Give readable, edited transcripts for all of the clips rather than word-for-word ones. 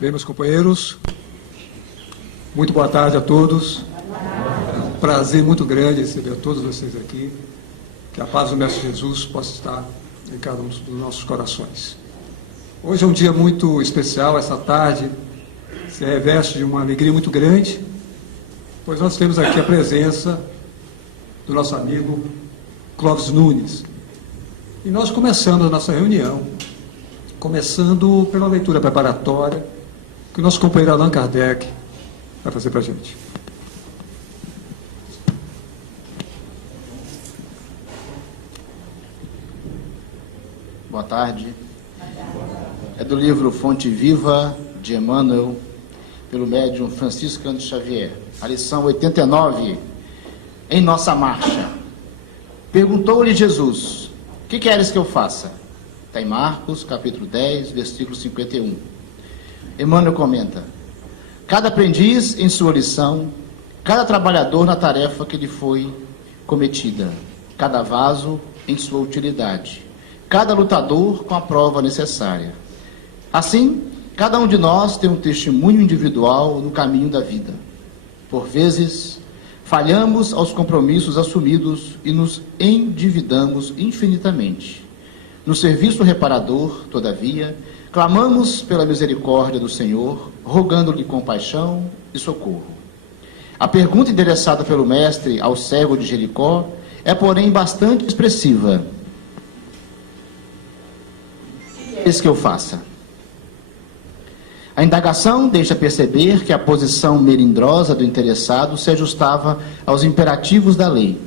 Bem, meus companheiros, muito boa tarde a todos. É um prazer muito grande receber todos vocês aqui. Que a paz do Mestre Jesus possa estar em cada um dos nossos corações. Hoje é um dia muito especial, essa tarde se reveste de uma alegria muito grande, pois nós temos aqui a presença do nosso amigo Clóvis Nunes. E nós começamos a nossa reunião, começando pela leitura preparatória que o nosso companheiro Allan Kardec vai fazer para a gente. Boa tarde. É do livro Fonte Viva, de Emmanuel, pelo médium Francisco Cândido Xavier. A lição 89, em nossa marcha. Perguntou-lhe Jesus, que queres que eu faça? Está em Marcos, capítulo 10, versículo 51. Emmanuel comenta, cada aprendiz em sua lição, cada trabalhador na tarefa que lhe foi cometida, cada vaso em sua utilidade, cada lutador com a prova necessária. Assim, cada um de nós tem um testemunho individual no caminho da vida. Por vezes, falhamos aos compromissos assumidos e nos endividamos infinitamente. No serviço reparador, todavia, clamamos pela misericórdia do Senhor, rogando-lhe compaixão e socorro. A pergunta endereçada pelo mestre ao cego de Jericó é, porém, bastante expressiva. Que eu faça. A indagação deixa perceber que a posição melindrosa do interessado se ajustava aos imperativos da lei.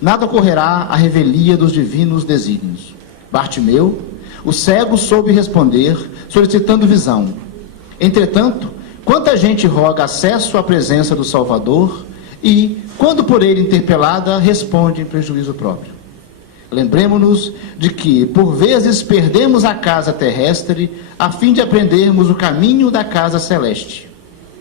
Nada ocorrerá à revelia dos divinos desígnios. Bartimeu, o cego, soube responder, solicitando visão. Entretanto, quanta gente roga acesso à presença do Salvador e, quando por ele interpelada, responde em prejuízo próprio. Lembremos-nos de que, por vezes, perdemos a casa terrestre a fim de aprendermos o caminho da casa celeste.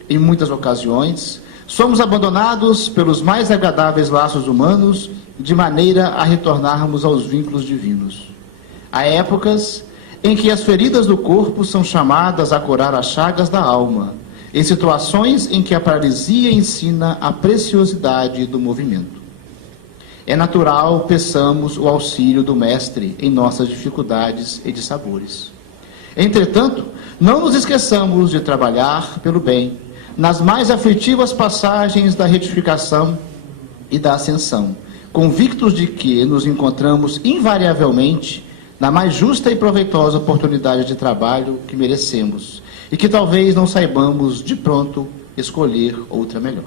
Em muitas ocasiões, somos abandonados pelos mais agradáveis laços humanos, de maneira a retornarmos aos vínculos divinos. Há épocas em que as feridas do corpo são chamadas a curar as chagas da alma, em situações em que a paralisia ensina a preciosidade do movimento. É natural peçamos o auxílio do Mestre em nossas dificuldades e dissabores. Entretanto, não nos esqueçamos de trabalhar pelo bem, nas mais aflitivas passagens da retificação e da ascensão, convictos de que nos encontramos invariavelmente na mais justa e proveitosa oportunidade de trabalho que merecemos, e que talvez não saibamos de pronto escolher outra melhor.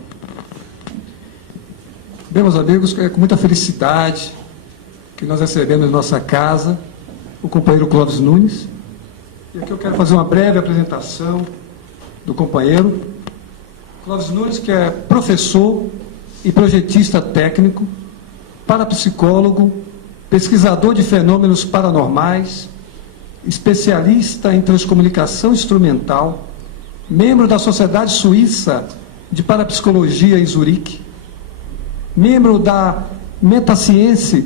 Bem, meus amigos, é com muita felicidade que nós recebemos em nossa casa o companheiro Clóvis Nunes. E aqui eu quero fazer uma breve apresentação do companheiro. Clóvis Nunes, que é professor e projetista técnico, parapsicólogo, pesquisador de fenômenos paranormais, especialista em transcomunicação instrumental, membro da Sociedade Suíça de Parapsicologia em Zurique, membro da Metaciência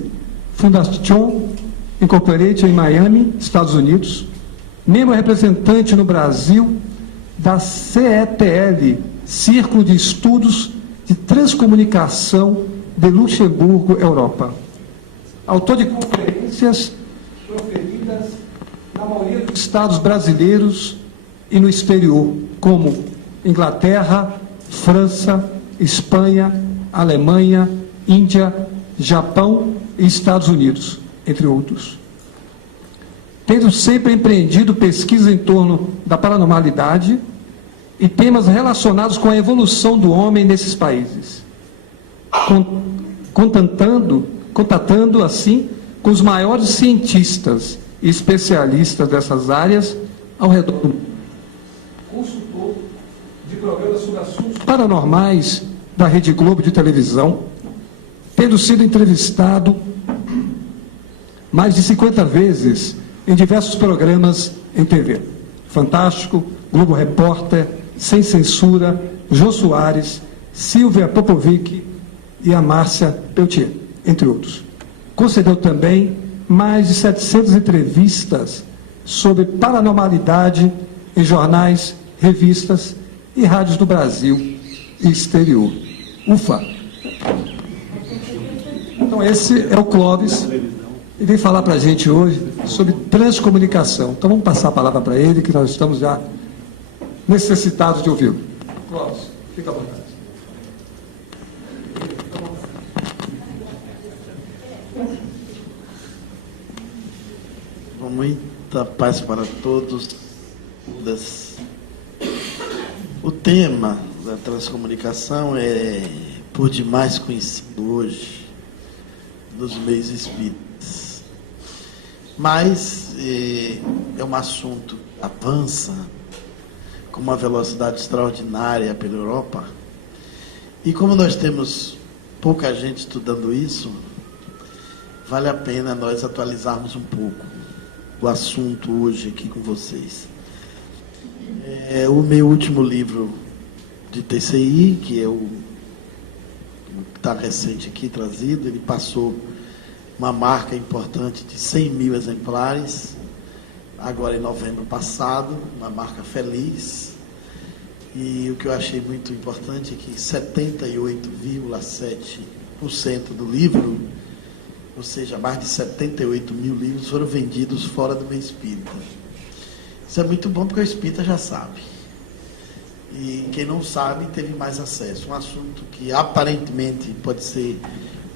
Foundation Incorporated em Miami, Estados Unidos, membro representante no Brasil da CETL, Círculo de Estudos de Transcomunicação de Luxemburgo, Europa. Autor de conferências proferidas na maioria dos estados brasileiros e no exterior, como Inglaterra, França, Espanha, Alemanha, Índia, Japão e Estados Unidos, entre outros. Tendo sempre empreendido pesquisa em torno da paranormalidade e temas relacionados com a evolução do homem nesses países, contatando assim com os maiores cientistas e especialistas dessas áreas ao redor do mundo. Consultor de programas sobre assuntos paranormais da Rede Globo de televisão, tendo sido entrevistado mais de 50 vezes em diversos programas em TV. Fantástico, Globo Repórter, Sem Censura, Jô Soares, Silvia Popovic e a Márcia Peltier, entre outros. Concedeu também mais de 700 entrevistas sobre paranormalidade em jornais revistas e rádios do Brasil e exterior. Ufa! Então esse é o Clóvis, e vem falar para a gente hoje sobre transcomunicação. Então vamos passar a palavra para ele, que nós estamos já necessitados de ouvi-lo. Clóvis, fica à vontade. Muita paz para todos. O tema da transcomunicação é por demais conhecido hoje nos meios espíritas, mas é um assunto que avança com uma velocidade extraordinária pela Europa, e como nós temos pouca gente estudando isso, vale a pena nós atualizarmos um pouco o assunto hoje aqui com vocês. O meu último livro de TCI, que é o que está recente aqui trazido, ele passou uma marca importante de 100 mil exemplares, agora em novembro passado, uma marca feliz. E o que eu achei muito importante é que 78,7% do livro, ou seja, mais de 78 mil livros foram vendidos fora do meio espírita. Isso é muito bom porque o espírita já sabe. E quem não sabe teve mais acesso. Um assunto que aparentemente pode ser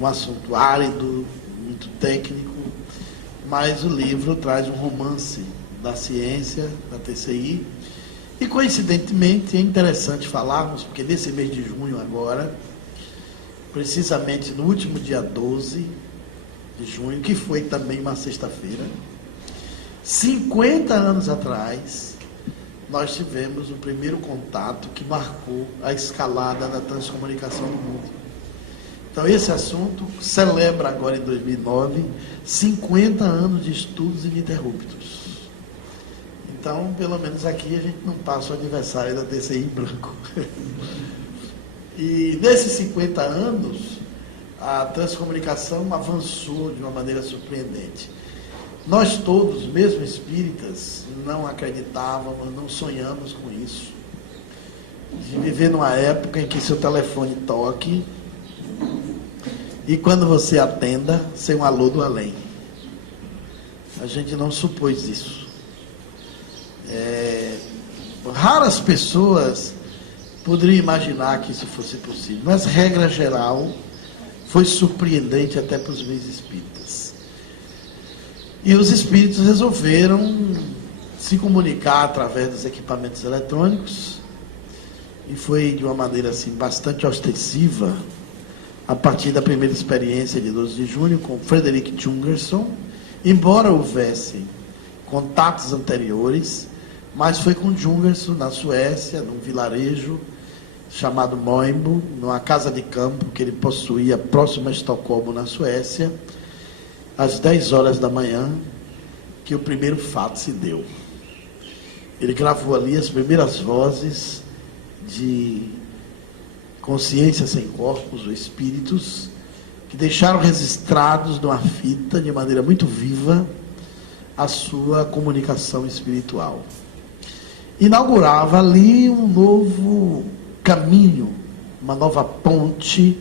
um assunto árido, muito técnico, mas o livro traz um romance da ciência, da TCI. E coincidentemente é interessante falarmos, porque nesse mês de junho agora, precisamente no último dia 12 de junho, que foi também uma sexta-feira, 50 anos atrás, nós tivemos o primeiro contato que marcou a escalada da transcomunicação no mundo. Então esse assunto celebra agora em 2009 50 anos de estudos ininterruptos. Então, pelo menos aqui a gente não passa o aniversário da TCI em branco. E nesses 50 anos, a transcomunicação avançou de uma maneira surpreendente. Nós todos, mesmo espíritas, não acreditávamos, não sonhamos com isso. De viver numa época em que seu telefone toque e quando você atenda, ser um alô do além. A gente não supôs isso. Raras pessoas poderiam imaginar que isso fosse possível, mas regra geral foi surpreendente até para os meios espíritas. E os espíritos resolveram se comunicar através dos equipamentos eletrônicos, e foi de uma maneira assim bastante ostensiva, a partir da primeira experiência de 12 de junho com Frederick Jungerson, embora houvesse contatos anteriores, mas foi com Jungerson na Suécia, num vilarejo chamado Moimbo, numa casa de campo que ele possuía próximo a Estocolmo, na Suécia, às 10 horas da manhã, que o primeiro fato se deu. Ele gravou ali as primeiras vozes de consciência sem corpos, ou espíritos, que deixaram registrados numa fita, de maneira muito viva, a sua comunicação espiritual. Inaugurava ali um novo caminho, uma nova ponte,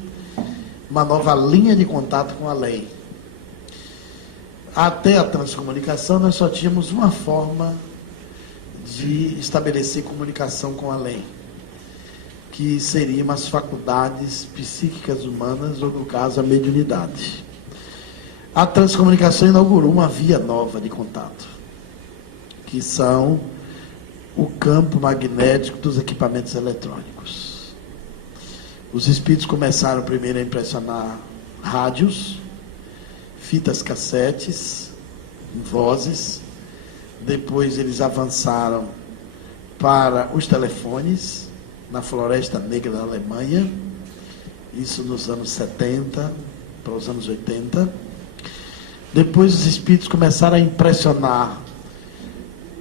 uma nova linha de contato com a lei. Até a transcomunicação, nós só tínhamos uma forma de estabelecer comunicação com a lei, que seriam as faculdades psíquicas humanas, ou no caso a mediunidade. A transcomunicação inaugurou uma via nova de contato, que são o campo magnético dos equipamentos eletrônicos. Os espíritos começaram primeiro a impressionar rádios, fitas cassetes, vozes. Depois eles avançaram para os telefones, na Floresta Negra da Alemanha, isso nos anos 70 para os anos 80. Depois os espíritos começaram a impressionar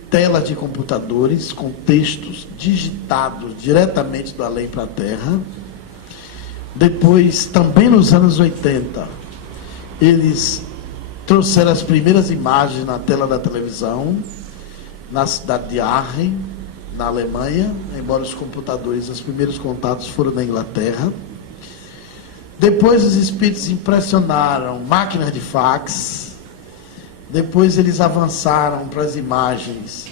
telas de computadores com textos digitados diretamente do além para a Terra. Depois, também nos anos 80, eles trouxeram as primeiras imagens na tela da televisão, na cidade de Aachen, na Alemanha, embora os computadores, os primeiros contatos foram na Inglaterra. Depois os espíritos impressionaram máquinas de fax. Depois eles avançaram para as imagens,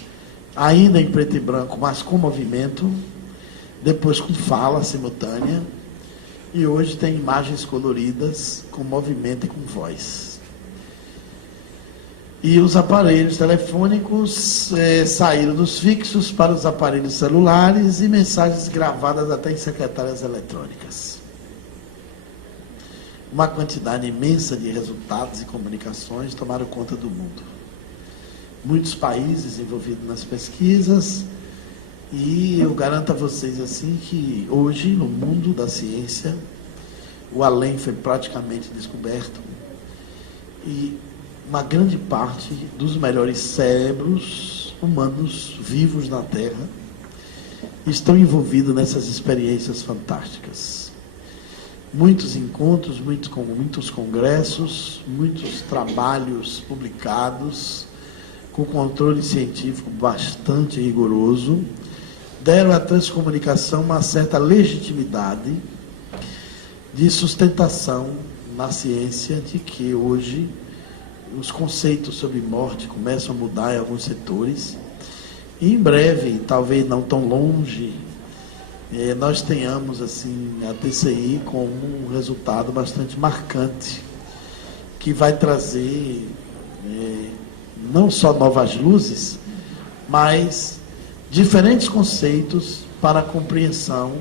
ainda em preto e branco, mas com movimento. Depois com fala simultânea. E hoje tem imagens coloridas, com movimento e com voz. E os aparelhos telefônicos saíram dos fixos para os aparelhos celulares e mensagens gravadas até em secretárias eletrônicas. Uma quantidade imensa de resultados e comunicações tomaram conta do mundo. Muitos países envolvidos nas pesquisas, e eu garanto a vocês assim que hoje, no mundo da ciência, o além foi praticamente descoberto e uma grande parte dos melhores cérebros humanos vivos na Terra estão envolvidos nessas experiências fantásticas. Muitos encontros, muitos congressos, muitos trabalhos publicados, com controle científico bastante rigoroso, deram à transcomunicação uma certa legitimidade de sustentação na ciência de que hoje os conceitos sobre morte começam a mudar em alguns setores. E em breve, talvez não tão longe, nós tenhamos assim a TCI como um resultado bastante marcante, que vai trazer não só novas luzes, mas diferentes conceitos para a compreensão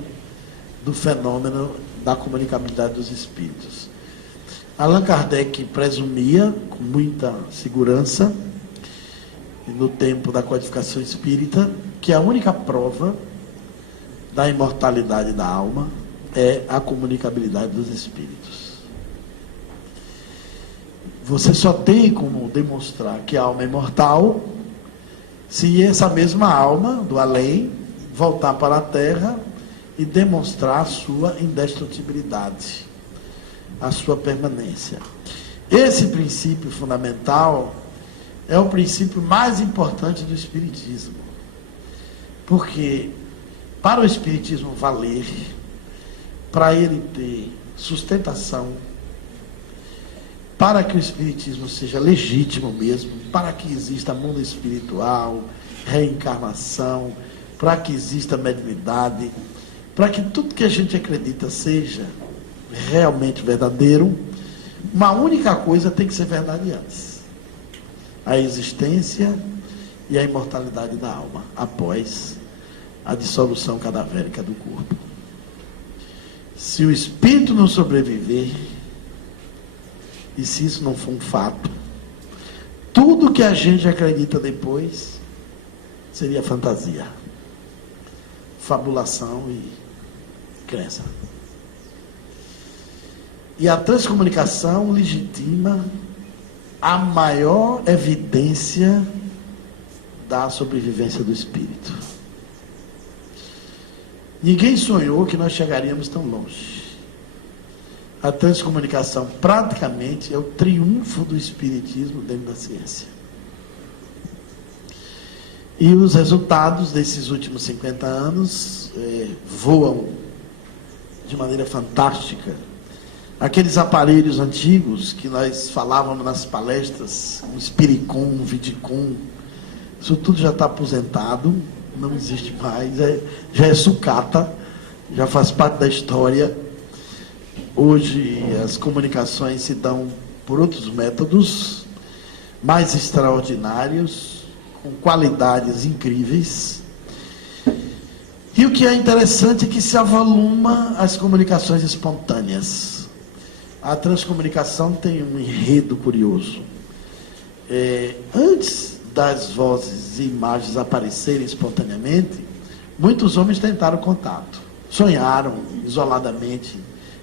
do fenômeno da comunicabilidade dos espíritos. Allan Kardec presumia, com muita segurança, no tempo da codificação espírita, que a única prova da imortalidade da alma é a comunicabilidade dos espíritos. Você só tem como demonstrar que a alma é imortal se essa mesma alma do além voltar para a Terra e demonstrar a sua indestrutibilidade, a sua permanência. Esse princípio fundamental é o princípio mais importante do Espiritismo. Porque para o Espiritismo valer, para ele ter sustentação, para que o Espiritismo seja legítimo mesmo, para que exista mundo espiritual, reencarnação, para que exista mediunidade, para que tudo que a gente acredita seja realmente verdadeiro, uma única coisa tem que ser verdade antes: a existência e a imortalidade da alma, após a dissolução cadavérica do corpo. Se o espírito não sobreviver, e se isso não for um fato, tudo que a gente acredita depois seria fantasia, fabulação e crença. E a transcomunicação legitima a maior evidência da sobrevivência do espírito. Ninguém sonhou que nós chegaríamos tão longe. A transcomunicação praticamente é o triunfo do espiritismo dentro da ciência. E os resultados desses últimos 50 anos voam de maneira fantástica. Aqueles aparelhos antigos que nós falávamos nas palestras, o Spiricom, o Vidicom, isso tudo já está aposentado, não existe mais, já é sucata, já faz parte da história. Hoje as comunicações se dão por outros métodos, mais extraordinários, com qualidades incríveis. E o que é interessante é que se avoluma as comunicações espontâneas. A transcomunicação tem um enredo curioso. Antes das vozes e imagens aparecerem espontaneamente, muitos homens tentaram contato. Sonharam isoladamente,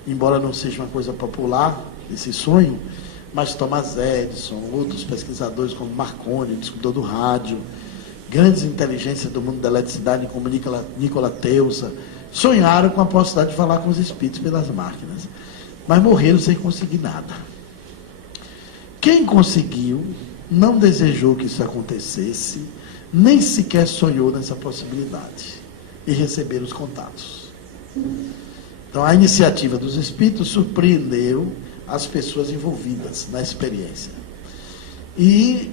embora não seja uma coisa popular, esse sonho, mas Thomas Edison, outros pesquisadores como Marconi, o descobridor do rádio, grandes inteligências do mundo da eletricidade, como Nikola Tesla, sonharam com a possibilidade de falar com os espíritos pelas máquinas, mas morreram sem conseguir nada. Quem conseguiu não desejou que isso acontecesse, nem sequer sonhou nessa possibilidade e receber os contatos. Então, a iniciativa dos espíritos surpreendeu as pessoas envolvidas na experiência. E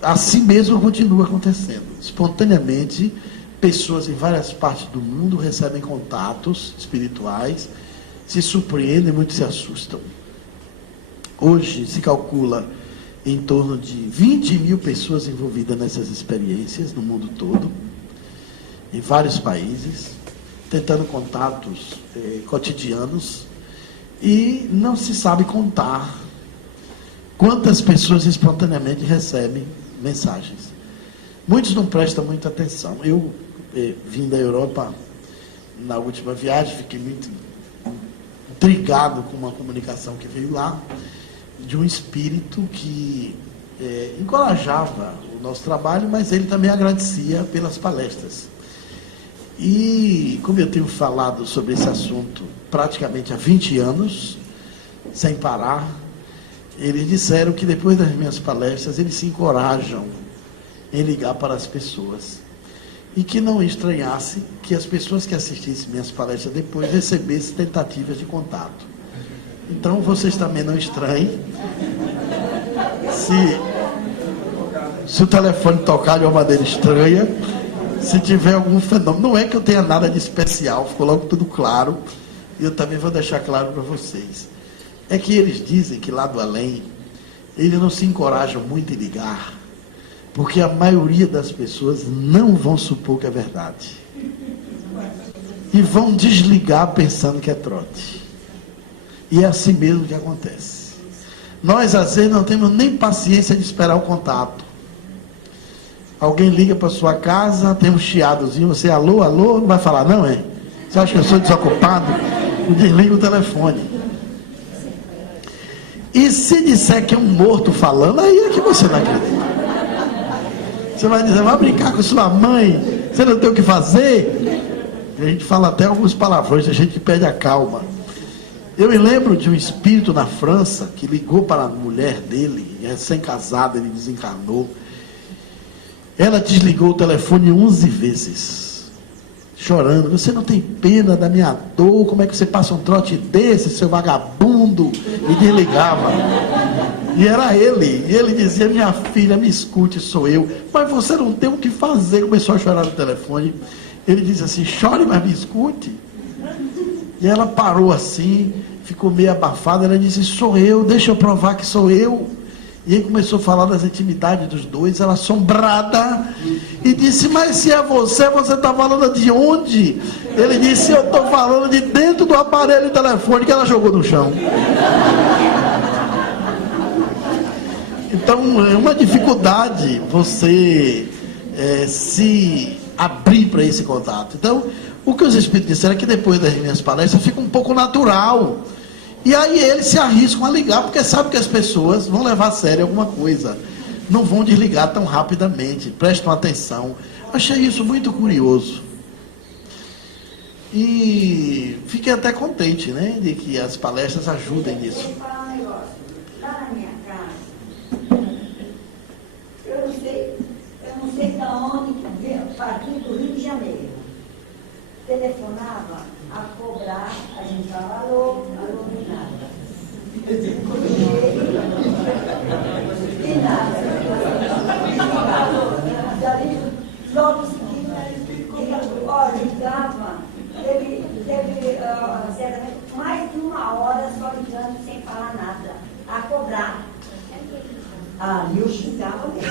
assim mesmo continua acontecendo. Espontaneamente, pessoas em várias partes do mundo recebem contatos espirituais, se surpreendem, muitos se assustam. Hoje se calcula em torno de 20 mil pessoas envolvidas nessas experiências no mundo todo, em vários países, tentando contatos cotidianos, e não se sabe contar quantas pessoas espontaneamente recebem mensagens. Muitos não prestam muita atenção. Eu vim da Europa na última viagem, fiquei muito intrigado com uma comunicação que veio lá, de um espírito que encorajava o nosso trabalho, mas ele também agradecia pelas palestras. E como eu tenho falado sobre esse assunto praticamente há 20 anos, sem parar, eles disseram que depois das minhas palestras eles se encorajam em ligar para as pessoas. E que não estranhasse que as pessoas que assistissem minhas palestras depois recebessem tentativas de contato. Então vocês também não estranhem se o telefone tocar de uma maneira estranha, se tiver algum fenômeno. Não é que eu tenha nada de especial, ficou logo tudo claro, e eu também vou deixar claro para vocês. É que eles dizem que lá do além, eles não se encorajam muito em ligar, porque a maioria das pessoas não vão supor que é verdade. E vão desligar pensando que é trote. E é assim mesmo que acontece. Nós, às vezes, não temos nem paciência de esperar o contato. Alguém liga para sua casa, tem um chiadozinho, você, alô, alô, não vai falar, não, é? Você acha que eu sou desocupado? Desliga o telefone. E se disser que é um morto falando, aí é que você não acredita. Você vai dizer, vai brincar com sua mãe, você não tem o que fazer? E a gente fala até alguns palavrões, a gente perde a calma. Eu me lembro de um espírito na França que ligou para a mulher dele, recém-casada, ele desencarnou. Ela desligou o telefone 11 vezes, chorando. Você não tem pena da minha dor? Como é que você passa um trote desse, seu vagabundo? E desligava. E era ele. E ele dizia, minha filha, me escute, sou eu. Mas você não tem o que fazer. Começou a chorar no telefone. Ele disse assim, chore, mas me escute. E ela parou assim, ficou meio abafada. Ela disse, sou eu, deixa eu provar que sou eu. E ele começou a falar das intimidades dos dois, ela assombrada, e disse, mas se é você está falando de onde? Ele disse, eu estou falando de dentro do aparelho telefônico que ela jogou no chão. Então, é uma dificuldade você se abrir para esse contato. Então, o que os espíritos disseram é que depois das minhas palestras fica um pouco natural. E aí eles se arriscam a ligar, porque sabem que as pessoas vão levar a sério alguma coisa. Não vão desligar tão rapidamente. Prestam atenção. Achei isso muito curioso. E fiquei até contente, né, de que as palestras ajudem nisso. Eu vou falar um negócio. Lá na minha casa, eu não sei de onde veio, partiu do Rio de Janeiro. Telefonava a cobrar, a gente falava, alô, alô, de nada. De nada. Logo em seguida, ligava, teve certamente mais de uma hora só ligando sem falar nada, a cobrar. Ali eu xingava mesmo.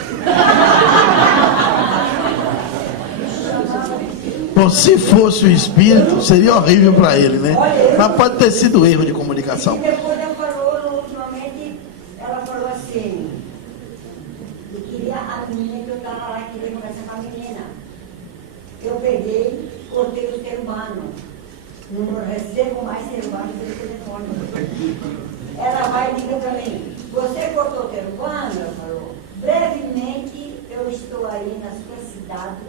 Bom, se fosse o espírito, seria horrível para ele, né? Mas pode ter sido erro de comunicação. E depois ela falou, ultimamente, ela falou assim, e queria a menina que eu estava lá, queria conversar com a menina. Eu peguei, cortei o ser humano. Não recebo mais ser humano pelo telefone. Ela vai e liga para mim, você cortou o ser humano? Ela falou, brevemente eu estou aí na sua cidade,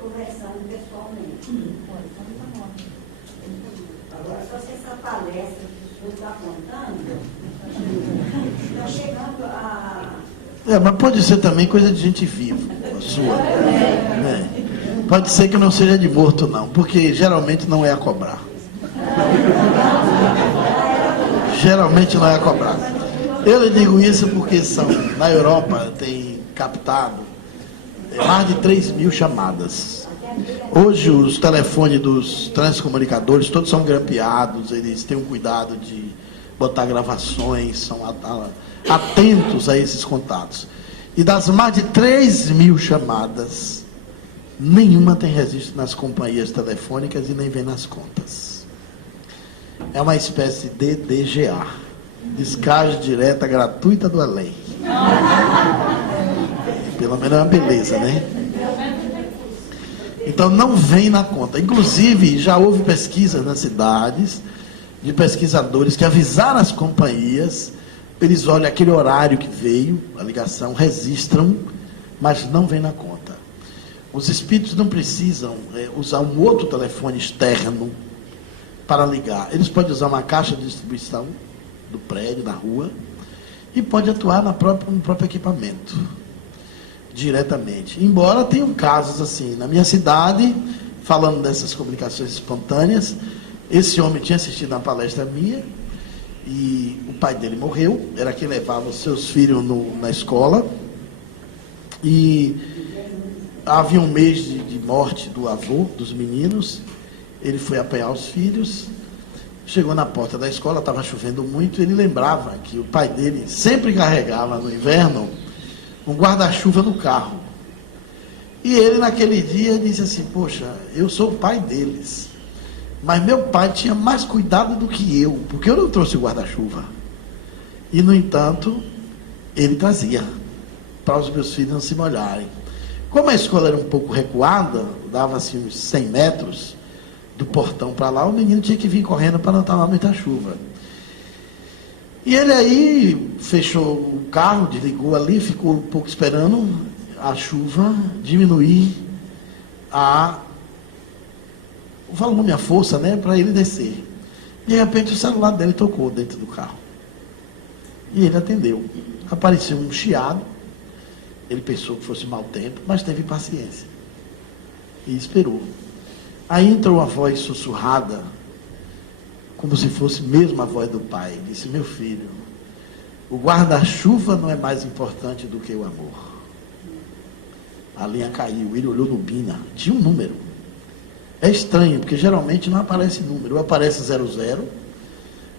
conversando pessoalmente. Agora, só se essa palestra que o senhor está contando, está chegando a... Mas pode ser também coisa de gente viva. sua. Pode ser que não seja de morto, não, porque geralmente não é a cobrar. Geralmente não é a cobrar. Eu lhe digo isso porque na Europa tem captado mais de 3.000 chamadas. Hoje os telefones dos transcomunicadores todos são grampeados, eles têm um cuidado de botar gravações, são atentos a esses contatos. E das mais de 3.000 chamadas, nenhuma tem registro nas companhias telefônicas e nem vem nas contas. É uma espécie de DGA, descarga direta gratuita do além. Pelo menos é uma beleza, né? Então não vem na conta. Inclusive já houve pesquisas nas cidades de pesquisadores que avisaram as companhias, eles olham aquele horário que veio a ligação, registram, mas não vem na conta. Os espíritos não precisam usar um outro telefone externo para ligar. Eles podem usar uma caixa de distribuição do prédio, da rua, e pode atuar no próprio equipamento, diretamente. Embora tenham casos assim, na minha cidade, falando dessas comunicações espontâneas, esse homem tinha assistido uma palestra minha, e o pai dele morreu, era quem levava os seus filhos na escola, e havia um mês de morte do avô, dos meninos, ele foi apanhar os filhos, chegou na porta da escola, estava chovendo muito, ele lembrava que o pai dele sempre carregava no inverno um guarda-chuva no carro. E ele naquele dia disse assim, poxa, eu sou o pai deles, mas meu pai tinha mais cuidado do que eu, porque eu não trouxe o guarda-chuva. E no entanto, ele trazia, para os meus filhos não se molharem. Como a escola era um pouco recuada, dava assim uns 100 metros, do portão para lá, o menino tinha que vir correndo para não tomar muita chuva. E ele aí fechou o carro, desligou ali, ficou um pouco esperando a chuva diminuir o volume, a força, né, para ele descer. De repente o celular dele tocou dentro do carro. E ele atendeu. Apareceu um chiado, ele pensou que fosse mau tempo, mas teve paciência. E esperou. Aí entrou uma voz sussurrada, como se fosse mesmo a voz do pai. Disse, meu filho, o guarda-chuva não é mais importante do que o amor. A linha caiu, ele olhou no Bina, tinha um número. É estranho, porque geralmente não aparece número, ou aparece 00,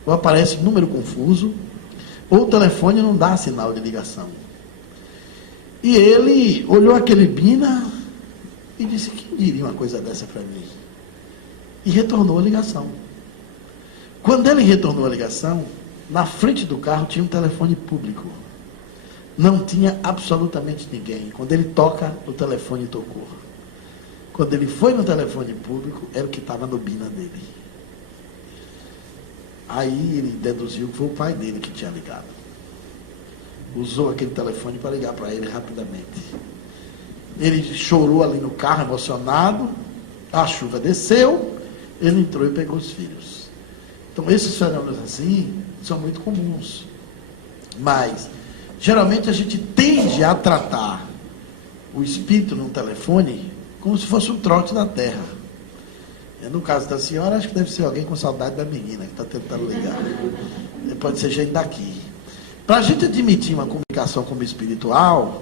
ou aparece número confuso, ou o telefone não dá sinal de ligação. E ele olhou aquele Bina e disse, quem diria uma coisa dessa para mim? E retornou a ligação. Quando ele retornou a ligação, na frente do carro tinha um telefone público. Não tinha absolutamente ninguém. Quando ele toca, o telefone tocou. Quando ele foi no telefone público, era o que estava no Bina dele. Aí ele deduziu que foi o pai dele que tinha ligado. Usou aquele telefone para ligar para ele rapidamente. Ele chorou ali no carro, emocionado. A chuva desceu, ele entrou e pegou os filhos. Então, esses fenômenos assim são muito comuns. Mas, geralmente, a gente tende a tratar o espírito num telefone como se fosse um trote da terra. No caso da senhora, acho que deve ser alguém com saudade da menina que está tentando ligar. Pode ser gente daqui. Para a gente admitir uma comunicação como espiritual,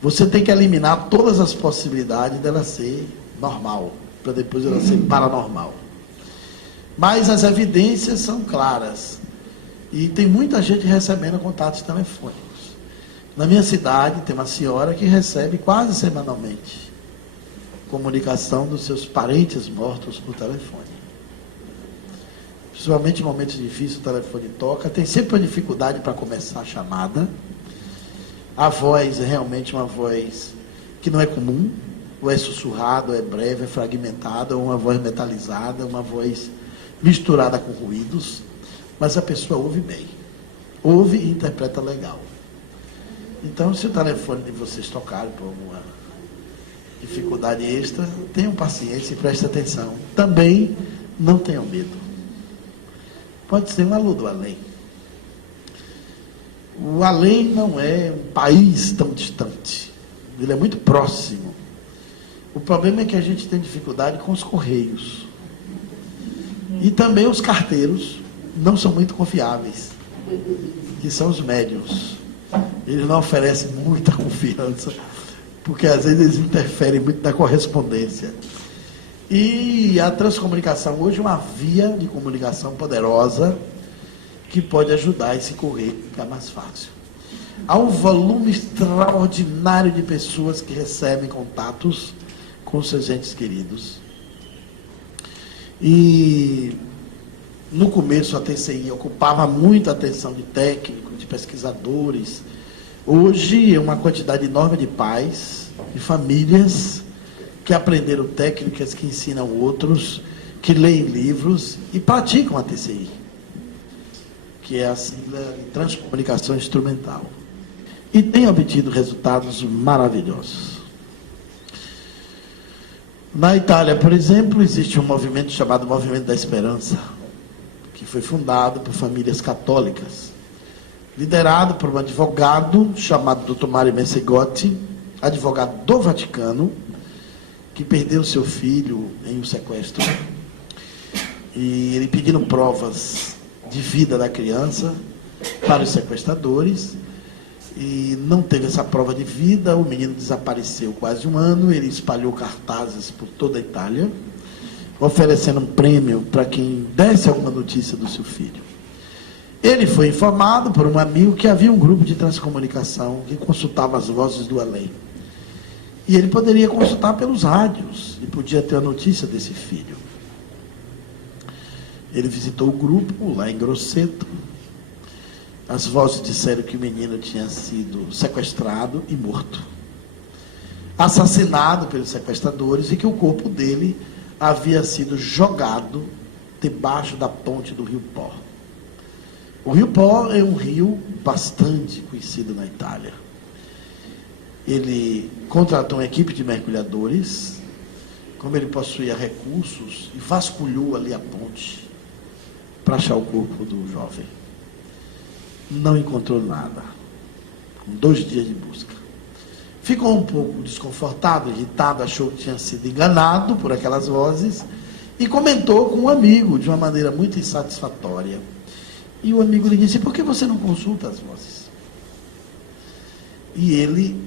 você tem que eliminar todas as possibilidades dela ser normal, para depois ela ser paranormal. Mas as evidências são claras. E tem muita gente recebendo contatos telefônicos. Na minha cidade, tem uma senhora que recebe quase semanalmente comunicação dos seus parentes mortos por telefone. Principalmente em momentos difíceis, o telefone toca. Tem sempre uma dificuldade para começar a chamada. A voz é realmente uma voz que não é comum. Ou é sussurrado, ou é breve, é fragmentado, ou uma voz metalizada, uma voz misturada com ruídos, mas a pessoa ouve bem, ouve e interpreta legal. Então, se o telefone de vocês tocarem por alguma dificuldade extra, tenham paciência e prestem atenção. Também não tenham medo. Pode ser um alô do além. O além não é um país tão distante. ele é muito próximo. O problema é que a gente tem dificuldade com os correios. E também os carteiros não são muito confiáveis, que são os médiuns. Eles não oferecem muita confiança, porque às vezes eles interferem muito na correspondência. E a transcomunicação hoje é uma via de comunicação poderosa que pode ajudar esse correio a ficar mais fácil. Há um volume extraordinário de pessoas que recebem contatos com seus entes queridos. E no começo a TCI ocupava muito a atenção de técnicos, de pesquisadores. Hoje é uma quantidade enorme de pais, de famílias que aprenderam técnicas, que ensinam outros, que leem livros e praticam a TCI, que é a sigla de Transcomunicação Instrumental. E tem obtido resultados maravilhosos. Na Itália, por exemplo, existe um movimento chamado Movimento da Esperança, que foi fundado por famílias católicas, liderado por um advogado chamado Dr. Mario Mensegotti, advogado do Vaticano, que perdeu seu filho em um sequestro, e ele pedindo provas de vida da criança para os sequestradores, e não teve essa prova de vida. O menino desapareceu quase um ano. Ele espalhou cartazes por toda a Itália, oferecendo um prêmio para quem desse alguma notícia do seu filho. Ele foi informado por um amigo que havia um grupo de transcomunicação que consultava as vozes do além. E ele poderia consultar pelos rádios e podia ter a notícia desse filho. Ele visitou o grupo lá em Grosseto. As vozes disseram que o menino tinha sido sequestrado e morto, assassinado pelos sequestradores, e que o corpo dele havia sido jogado debaixo da ponte do Rio Pó. O Rio Pó é um rio bastante conhecido na Itália. Ele contratou uma equipe de mergulhadores, como ele possuía recursos, e vasculhou ali a ponte para achar o corpo do jovem. Não encontrou nada. Com 2 dias de busca. Ficou um pouco desconfortado, irritado, achou que tinha sido enganado por aquelas vozes e comentou com um amigo de uma maneira muito insatisfatória. E o amigo lhe disse: por que você não consulta as vozes? E ele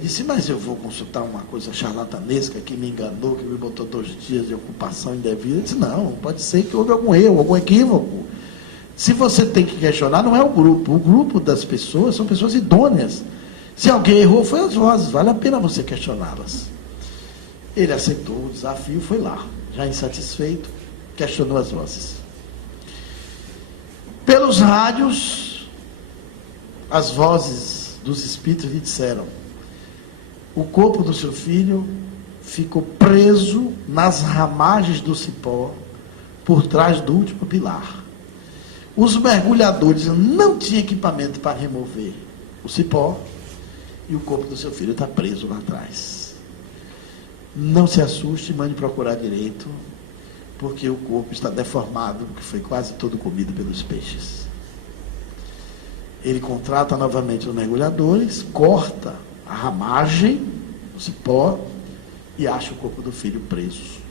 disse: mas eu vou consultar uma coisa charlatanesca que me enganou, que me botou 2 dias de ocupação indevida. Ele disse: não, pode ser que houve algum erro, algum equívoco. Se você tem que questionar, não é o grupo das pessoas são pessoas idôneas. Se alguém errou, foi as vozes, vale a pena você questioná-las. Ele aceitou o desafio, foi lá, já insatisfeito, questionou as vozes. Pelos rádios, as vozes dos espíritos lhe disseram: o corpo do seu filho ficou preso nas ramagens do cipó, por trás do último pilar. Os mergulhadores não tinham equipamento para remover o cipó, e o corpo do seu filho está preso lá atrás. Não se assuste, mande procurar direito, porque o corpo está deformado, porque foi quase todo comido pelos peixes. Ele contrata novamente os mergulhadores, corta a ramagem, o cipó, e acha o corpo do filho preso.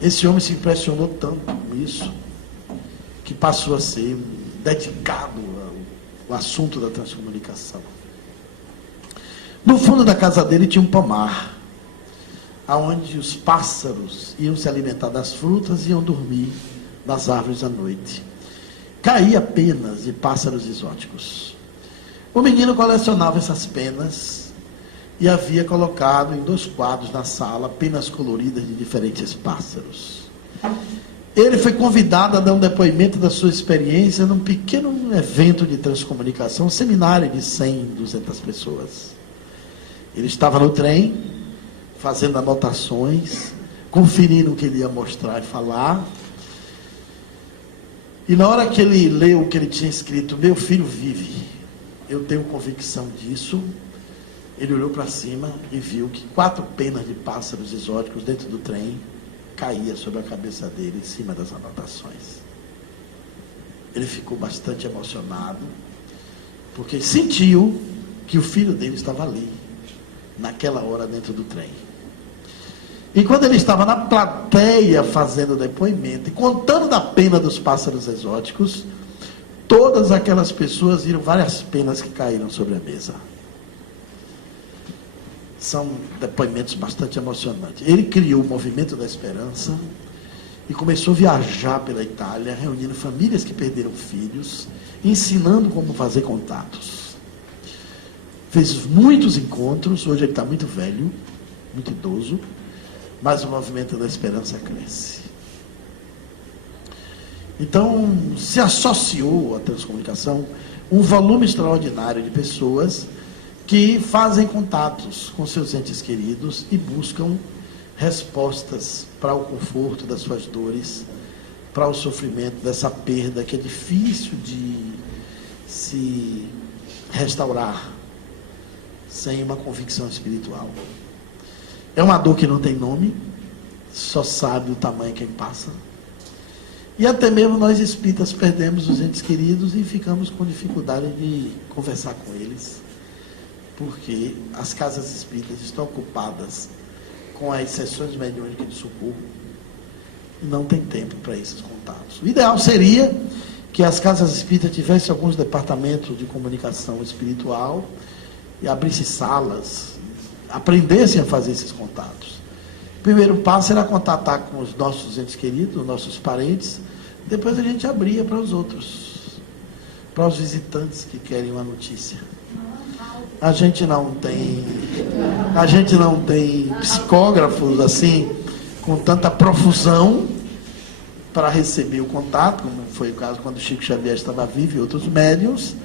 Esse homem se impressionou tanto com isso, que passou a ser dedicado ao assunto da transcomunicação. No fundo da casa dele tinha um pomar, onde os pássaros iam se alimentar das frutas e iam dormir nas árvores à noite. Caía penas de pássaros exóticos. O menino colecionava essas penas e havia colocado em 2 quadros na sala penas coloridas de diferentes pássaros. Ele foi convidado a dar um depoimento da sua experiência num pequeno evento de transcomunicação, um seminário de 100, 200 pessoas. Ele estava no trem, fazendo anotações, conferindo o que ele ia mostrar e falar. E na hora que ele leu o que ele tinha escrito: meu filho vive, eu tenho convicção disso, ele olhou para cima e viu que 4 penas de pássaros exóticos dentro do trem caía sobre a cabeça dele, em cima das anotações. Ele ficou bastante emocionado, porque sentiu que o filho dele estava ali, naquela hora dentro do trem. E quando ele estava na plateia fazendo depoimento e contando da pena dos pássaros exóticos, todas aquelas pessoas viram várias penas que caíram sobre a mesa. São depoimentos bastante emocionantes. Ele criou o Movimento da Esperança e começou a viajar pela Itália, reunindo famílias que perderam filhos, ensinando como fazer contatos. Fez muitos encontros, hoje ele está muito velho, muito idoso, mas o Movimento da Esperança cresce. Então, se associou à transcomunicação um volume extraordinário de pessoas que fazem contatos com seus entes queridos e buscam respostas para o conforto das suas dores, para o sofrimento dessa perda que é difícil de se restaurar sem uma convicção espiritual. É uma dor que não tem nome, só sabe o tamanho quem passa. E até mesmo nós espíritas perdemos os entes queridos e ficamos com dificuldade de conversar com eles, porque as casas espíritas estão ocupadas com as sessões mediúnicas de socorro e não tem tempo para esses contatos. O ideal seria que as casas espíritas tivessem alguns departamentos de comunicação espiritual e abrissem salas, aprendessem a fazer esses contatos. O primeiro passo era contatar com os nossos entes queridos, os nossos parentes, depois a gente abria para os outros, para os visitantes que querem uma notícia. A gente não tem psicógrafos assim, com tanta profusão para receber o contato, como foi o caso quando Chico Xavier estava vivo e outros médiuns.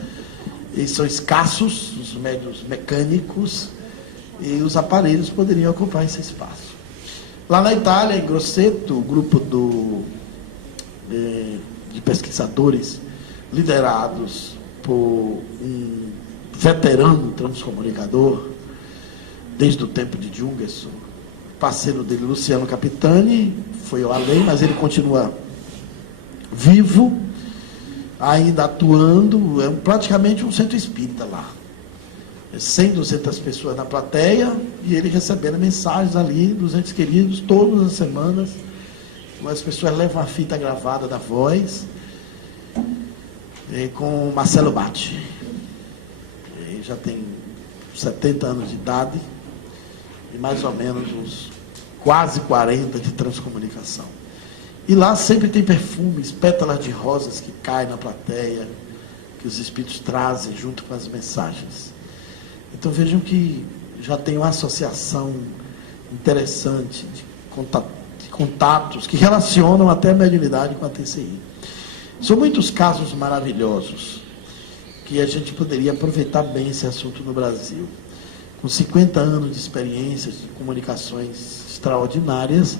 Eles são escassos, os médiuns mecânicos, e os aparelhos poderiam ocupar esse espaço. Lá na Itália, em Grosseto, o grupo de pesquisadores liderados por um veterano transcomunicador, desde o tempo de Jungerson, parceiro dele, Luciano Capitani, foi ao além, mas ele continua vivo, ainda atuando, é praticamente um centro espírita lá. 100, 200 pessoas na plateia, e ele recebendo mensagens ali dos entes queridos, todas as semanas. As pessoas levam a fita gravada da voz, com Marcelo Batti. Ele já tem 70 anos de idade, e mais ou menos uns quase 40 de transcomunicação. E lá sempre tem perfumes, pétalas de rosas que caem na plateia, que os espíritos trazem junto com as mensagens. Então vejam que já tem uma associação interessante de contatos que relacionam até a mediunidade com a TCI. São muitos casos maravilhosos que a gente poderia aproveitar bem esse assunto no Brasil. Com 50 anos de experiências de comunicações extraordinárias,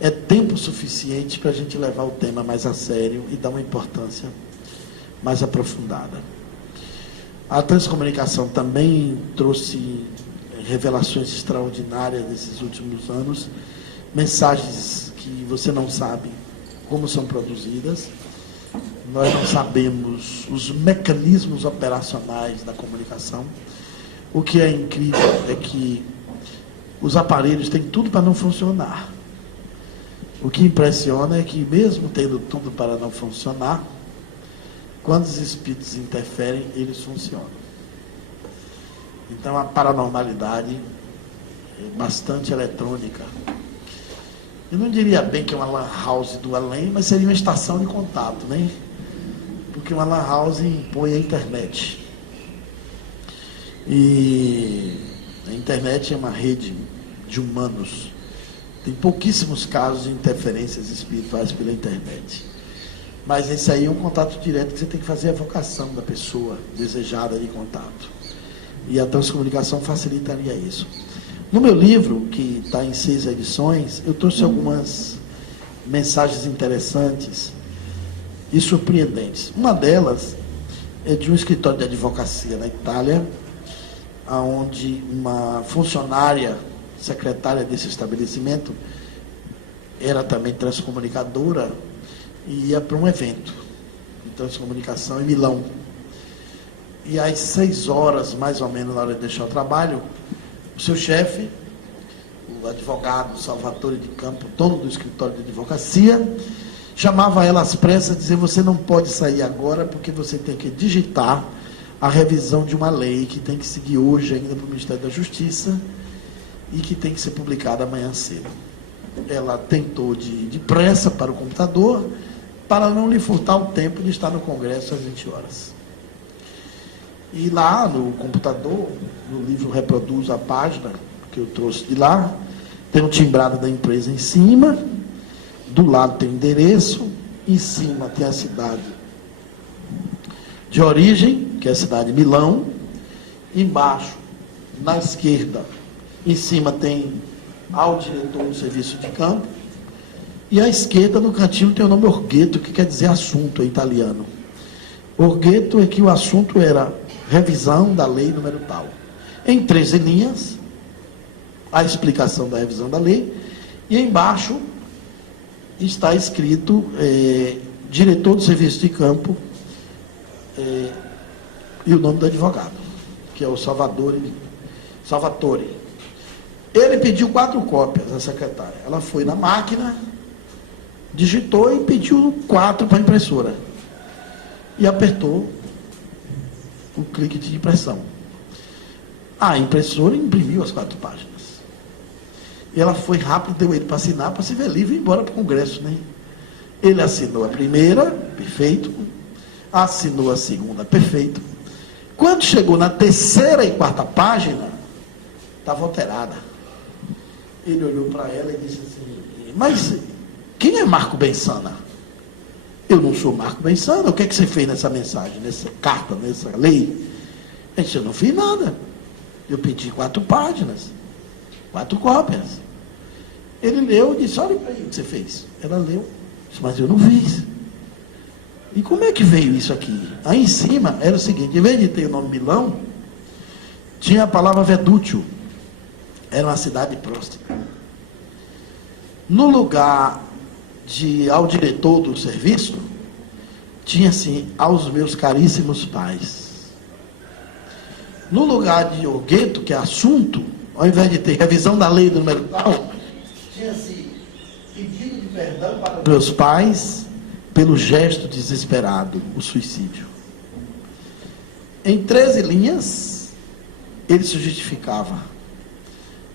é tempo suficiente para a gente levar o tema mais a sério e dar uma importância mais aprofundada. A transcomunicação também trouxe revelações extraordinárias nesses últimos anos, mensagens que você não sabe como são produzidas, nós não sabemos os mecanismos operacionais da comunicação. O que é incrível é que os aparelhos têm tudo para não funcionar. O que impressiona é que, mesmo tendo tudo para não funcionar, quando os espíritos interferem, eles funcionam. Então, a paranormalidade é bastante eletrônica. Eu não diria bem que é uma lan house do além, mas seria uma estação de contato, né? Porque uma lan house impõe a internet. E a internet é uma rede de humanos. Tem pouquíssimos casos de interferências espirituais pela internet. Mas esse aí é um contato direto que você tem que fazer a vocação da pessoa desejada de contato. E a transcomunicação facilitaria isso. No meu livro, que está em 6 edições, eu trouxe algumas mensagens interessantes e surpreendentes. Uma delas é de um escritório de advocacia na Itália, onde uma funcionária, secretária desse estabelecimento, era também transcomunicadora, e ia para um evento de transcomunicação em Milão. e às 6 horas, mais ou menos, na hora de deixar o trabalho, o seu chefe, o advogado Salvatore de Campo, dono do escritório de advocacia, chamava ela às pressas e dizia: você não pode sair agora porque você tem que digitar a revisão de uma lei que tem que seguir hoje ainda para o Ministério da Justiça e que tem que ser publicada amanhã cedo. Ela tentou de pressa para o computador para não lhe furtar o tempo de estar no Congresso às 20 horas. E lá no computador, no livro reproduz a página que eu trouxe de lá, tem o timbrado da empresa em cima, do lado tem o endereço, em cima tem a cidade de origem, que é a cidade de Milão, embaixo, na esquerda, em cima tem ao diretor do serviço de campo, e à esquerda, no cantinho, tem o nome Orghetto, que quer dizer assunto em italiano. Orghetto é que o assunto era revisão da lei número tal. Em 13 linhas, a explicação da revisão da lei, e embaixo está escrito diretor do serviço de campo e o nome do advogado, que é o Salvatore. Ele pediu 4 cópias à secretária. Ela foi na máquina, digitou e pediu 4 para a impressora. E apertou o clique de impressão. A impressora imprimiu as 4 páginas. E ela foi rápido, deu ele para assinar, para se ver livre e ir embora para o Congresso, né? Ele assinou a primeira, perfeito. Assinou a segunda, perfeito. Quando chegou na 3ª e 4ª página, estava alterada. Ele olhou para ela e disse assim: mas quem é Marco Bensana? Eu não sou Marco Bensana. O que é que você fez nessa mensagem, nessa carta, nessa lei? Ele disse: eu não fiz nada. Eu pedi 4 páginas, 4 cópias. Ele leu e disse: olha para aí o que você fez. Ela leu, disse: mas eu não fiz. E como é que veio isso aqui? Aí em cima era o seguinte: em vez de ter o nome Milão, tinha a palavra Vedúcio. Era uma cidade próxima. No lugar de ao diretor do serviço, tinha assim: aos meus caríssimos pais. No lugar de Orghetto, que é assunto, ao invés de ter revisão da lei do número tal, tinha assim: pedido de perdão para meus pais pelo gesto desesperado, o suicídio. Em 13 linhas, ele se justificava,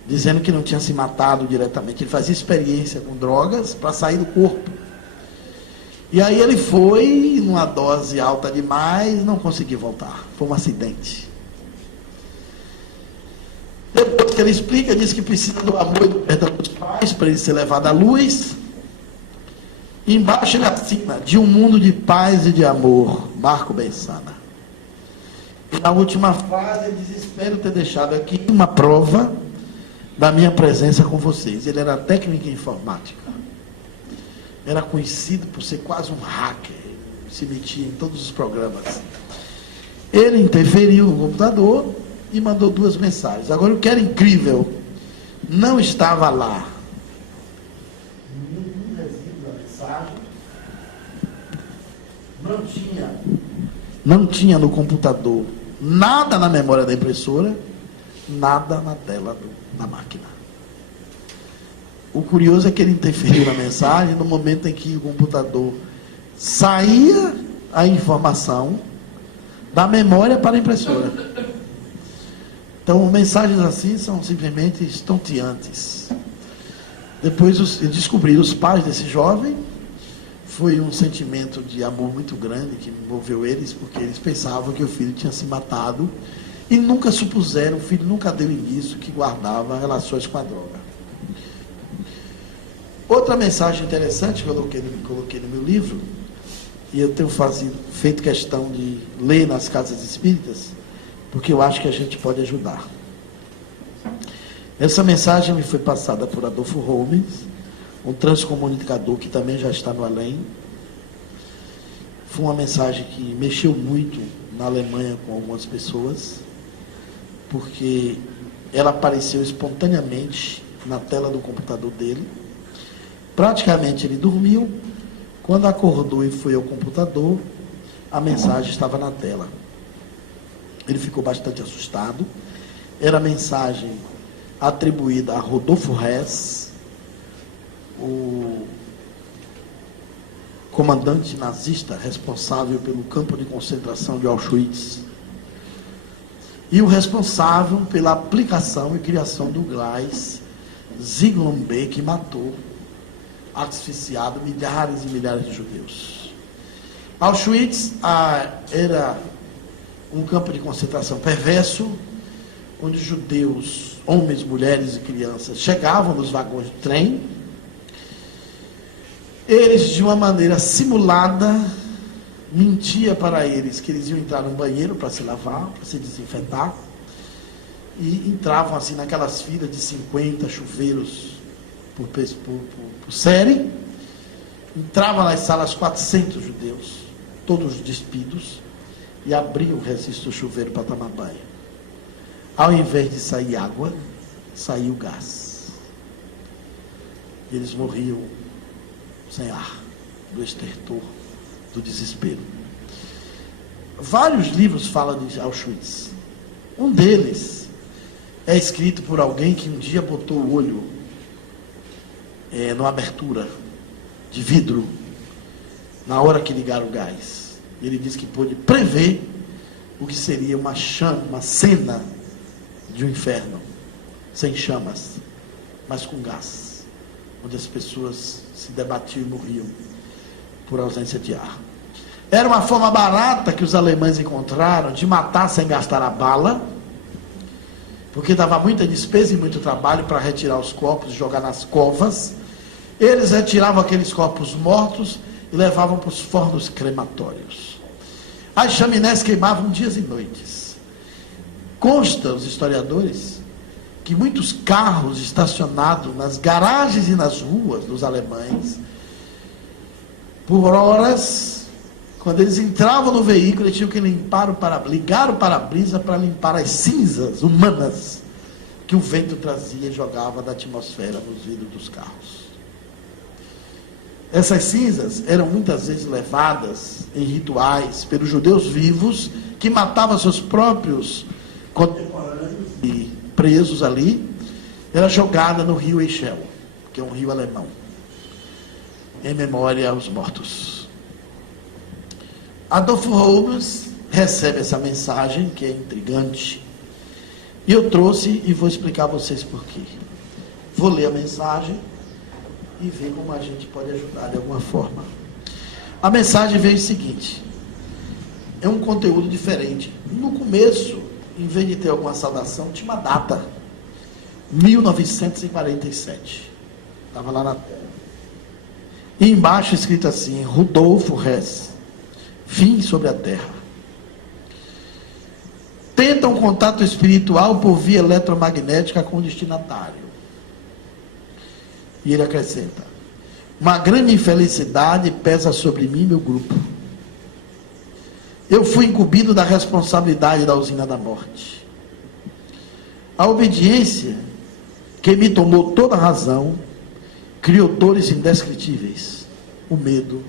dizendo que não tinha se matado diretamente. Ele fazia experiência com drogas para sair do corpo. E aí ele foi numa dose alta demais, não conseguiu voltar. Foi um acidente. Depois que ele explica, diz que precisa do amor e do perdão dos pais para ele ser levado à luz. Embaixo ele assina: de um mundo de paz e de amor, Marco Bensana. E na última frase ele diz: espero ter deixado aqui uma prova da minha presença com vocês. Ele era técnico em informática. Era conhecido por ser quase um hacker. Se metia em todos os programas. Ele interferiu no computador e mandou 2 mensagens. Agora, o que era incrível, não estava lá nenhum resíduo da mensagem. Não tinha no computador nada na memória da impressora, nada na tela da máquina. O curioso é que ele interferiu na mensagem no momento em que o computador saía a informação da memória para a impressora. Então, mensagens assim são simplesmente estonteantes. Depois descobriram os pais desse jovem. Foi um sentimento de amor muito grande que envolveu eles, porque eles pensavam que o filho tinha se matado e nunca supuseram, o filho nunca deu indício que guardava relações com a droga. Outra mensagem interessante que eu coloquei no meu livro, e eu tenho feito questão de ler nas casas espíritas, porque eu acho que a gente pode ajudar. Essa mensagem me foi passada por Adolfo Holmes, um transcomunicador que também já está no além. Foi uma mensagem que mexeu muito na Alemanha com algumas pessoas, porque ela apareceu espontaneamente na tela do computador dele. Praticamente ele dormiu. Quando acordou e foi ao computador, a mensagem estava na tela. Ele ficou bastante assustado. Era a mensagem atribuída a Rodolfo Hess, o comandante nazista responsável pelo campo de concentração de Auschwitz e o responsável pela aplicação e criação do gás Zyklon B, que matou, asfixiado milhares e milhares de judeus. Auschwitz era um campo de concentração perverso, onde judeus, homens, mulheres e crianças chegavam nos vagões de trem. Eles, de uma maneira simulada, mentia para eles que eles iam entrar no banheiro para se lavar, para se desinfetar, e entravam assim naquelas filas de 50 chuveiros por série. Entravam nas salas 400 judeus, todos despidos, e abriam o resto do chuveiro para tomar banho. Ao invés de sair água, saiu gás. E eles morriam sem ar, do estertor, do desespero. Vários livros falam de Auschwitz. Um deles é escrito por alguém que um dia botou o olho numa abertura de vidro na hora que ligaram o gás. Ele diz que pôde prever o que seria uma cena de um inferno, sem chamas, mas com gás, onde as pessoas se debatiam e morriam por ausência de ar. Era uma forma barata que os alemães encontraram de matar sem gastar a bala, porque dava muita despesa e muito trabalho para retirar os corpos e jogar nas covas. Eles retiravam aqueles corpos mortos e levavam para os fornos crematórios. As chaminés queimavam dias e noites. Consta, os historiadores, que muitos carros estacionados nas garagens e nas ruas dos alemães, por horas, quando eles entravam no veículo, eles tinham que ligar o para-brisa para limpar as cinzas humanas que o vento trazia e jogava da atmosfera nos vidros dos carros. Essas cinzas eram muitas vezes levadas em rituais pelos judeus vivos que matavam seus próprios contemporâneos e presos ali. Era jogada no rio Eichel, que é um rio alemão, em memória aos mortos. Adolfo Holmes recebe essa mensagem, que é intrigante, e eu trouxe e vou explicar a vocês por quê. Vou ler a mensagem e ver como a gente pode ajudar de alguma forma. A mensagem veio o seguinte: é um conteúdo diferente. No começo, em vez de ter alguma saudação, tinha uma data, 1947, estava lá na tela, e embaixo escrito assim: Rodolfo Hess, fim sobre a terra. Tenta um contato espiritual por via eletromagnética com o destinatário. E ele acrescenta: uma grande infelicidade pesa sobre mim e meu grupo. Eu fui incumbido da responsabilidade da usina da morte. A obediência, que me tomou toda a razão, criou dores indescritíveis, o medo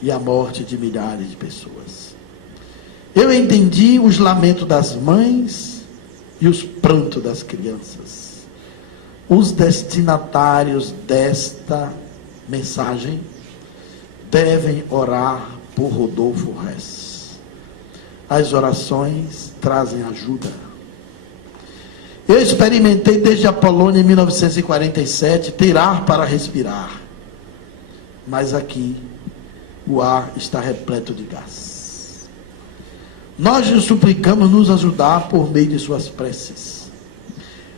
e a morte de milhares de pessoas. Eu entendi os lamentos das mães e os prantos das crianças. Os destinatários desta mensagem devem orar por Rodolfo Hess. As orações trazem ajuda. Eu experimentei desde a Polônia em 1947 ter ar para respirar. Mas aqui o ar está repleto de gás. Nós lhe suplicamos nos ajudar por meio de suas preces.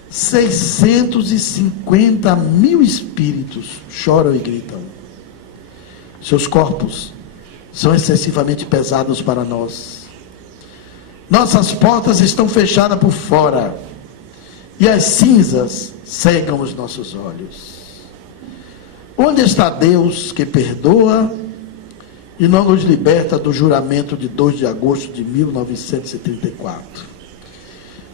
650 mil espíritos choram e gritam. Seus corpos são excessivamente pesados para nós. Nossas portas estão fechadas por fora e as cinzas cegam os nossos olhos. Onde está Deus que perdoa e não nos liberta do juramento de 2 de agosto de 1934?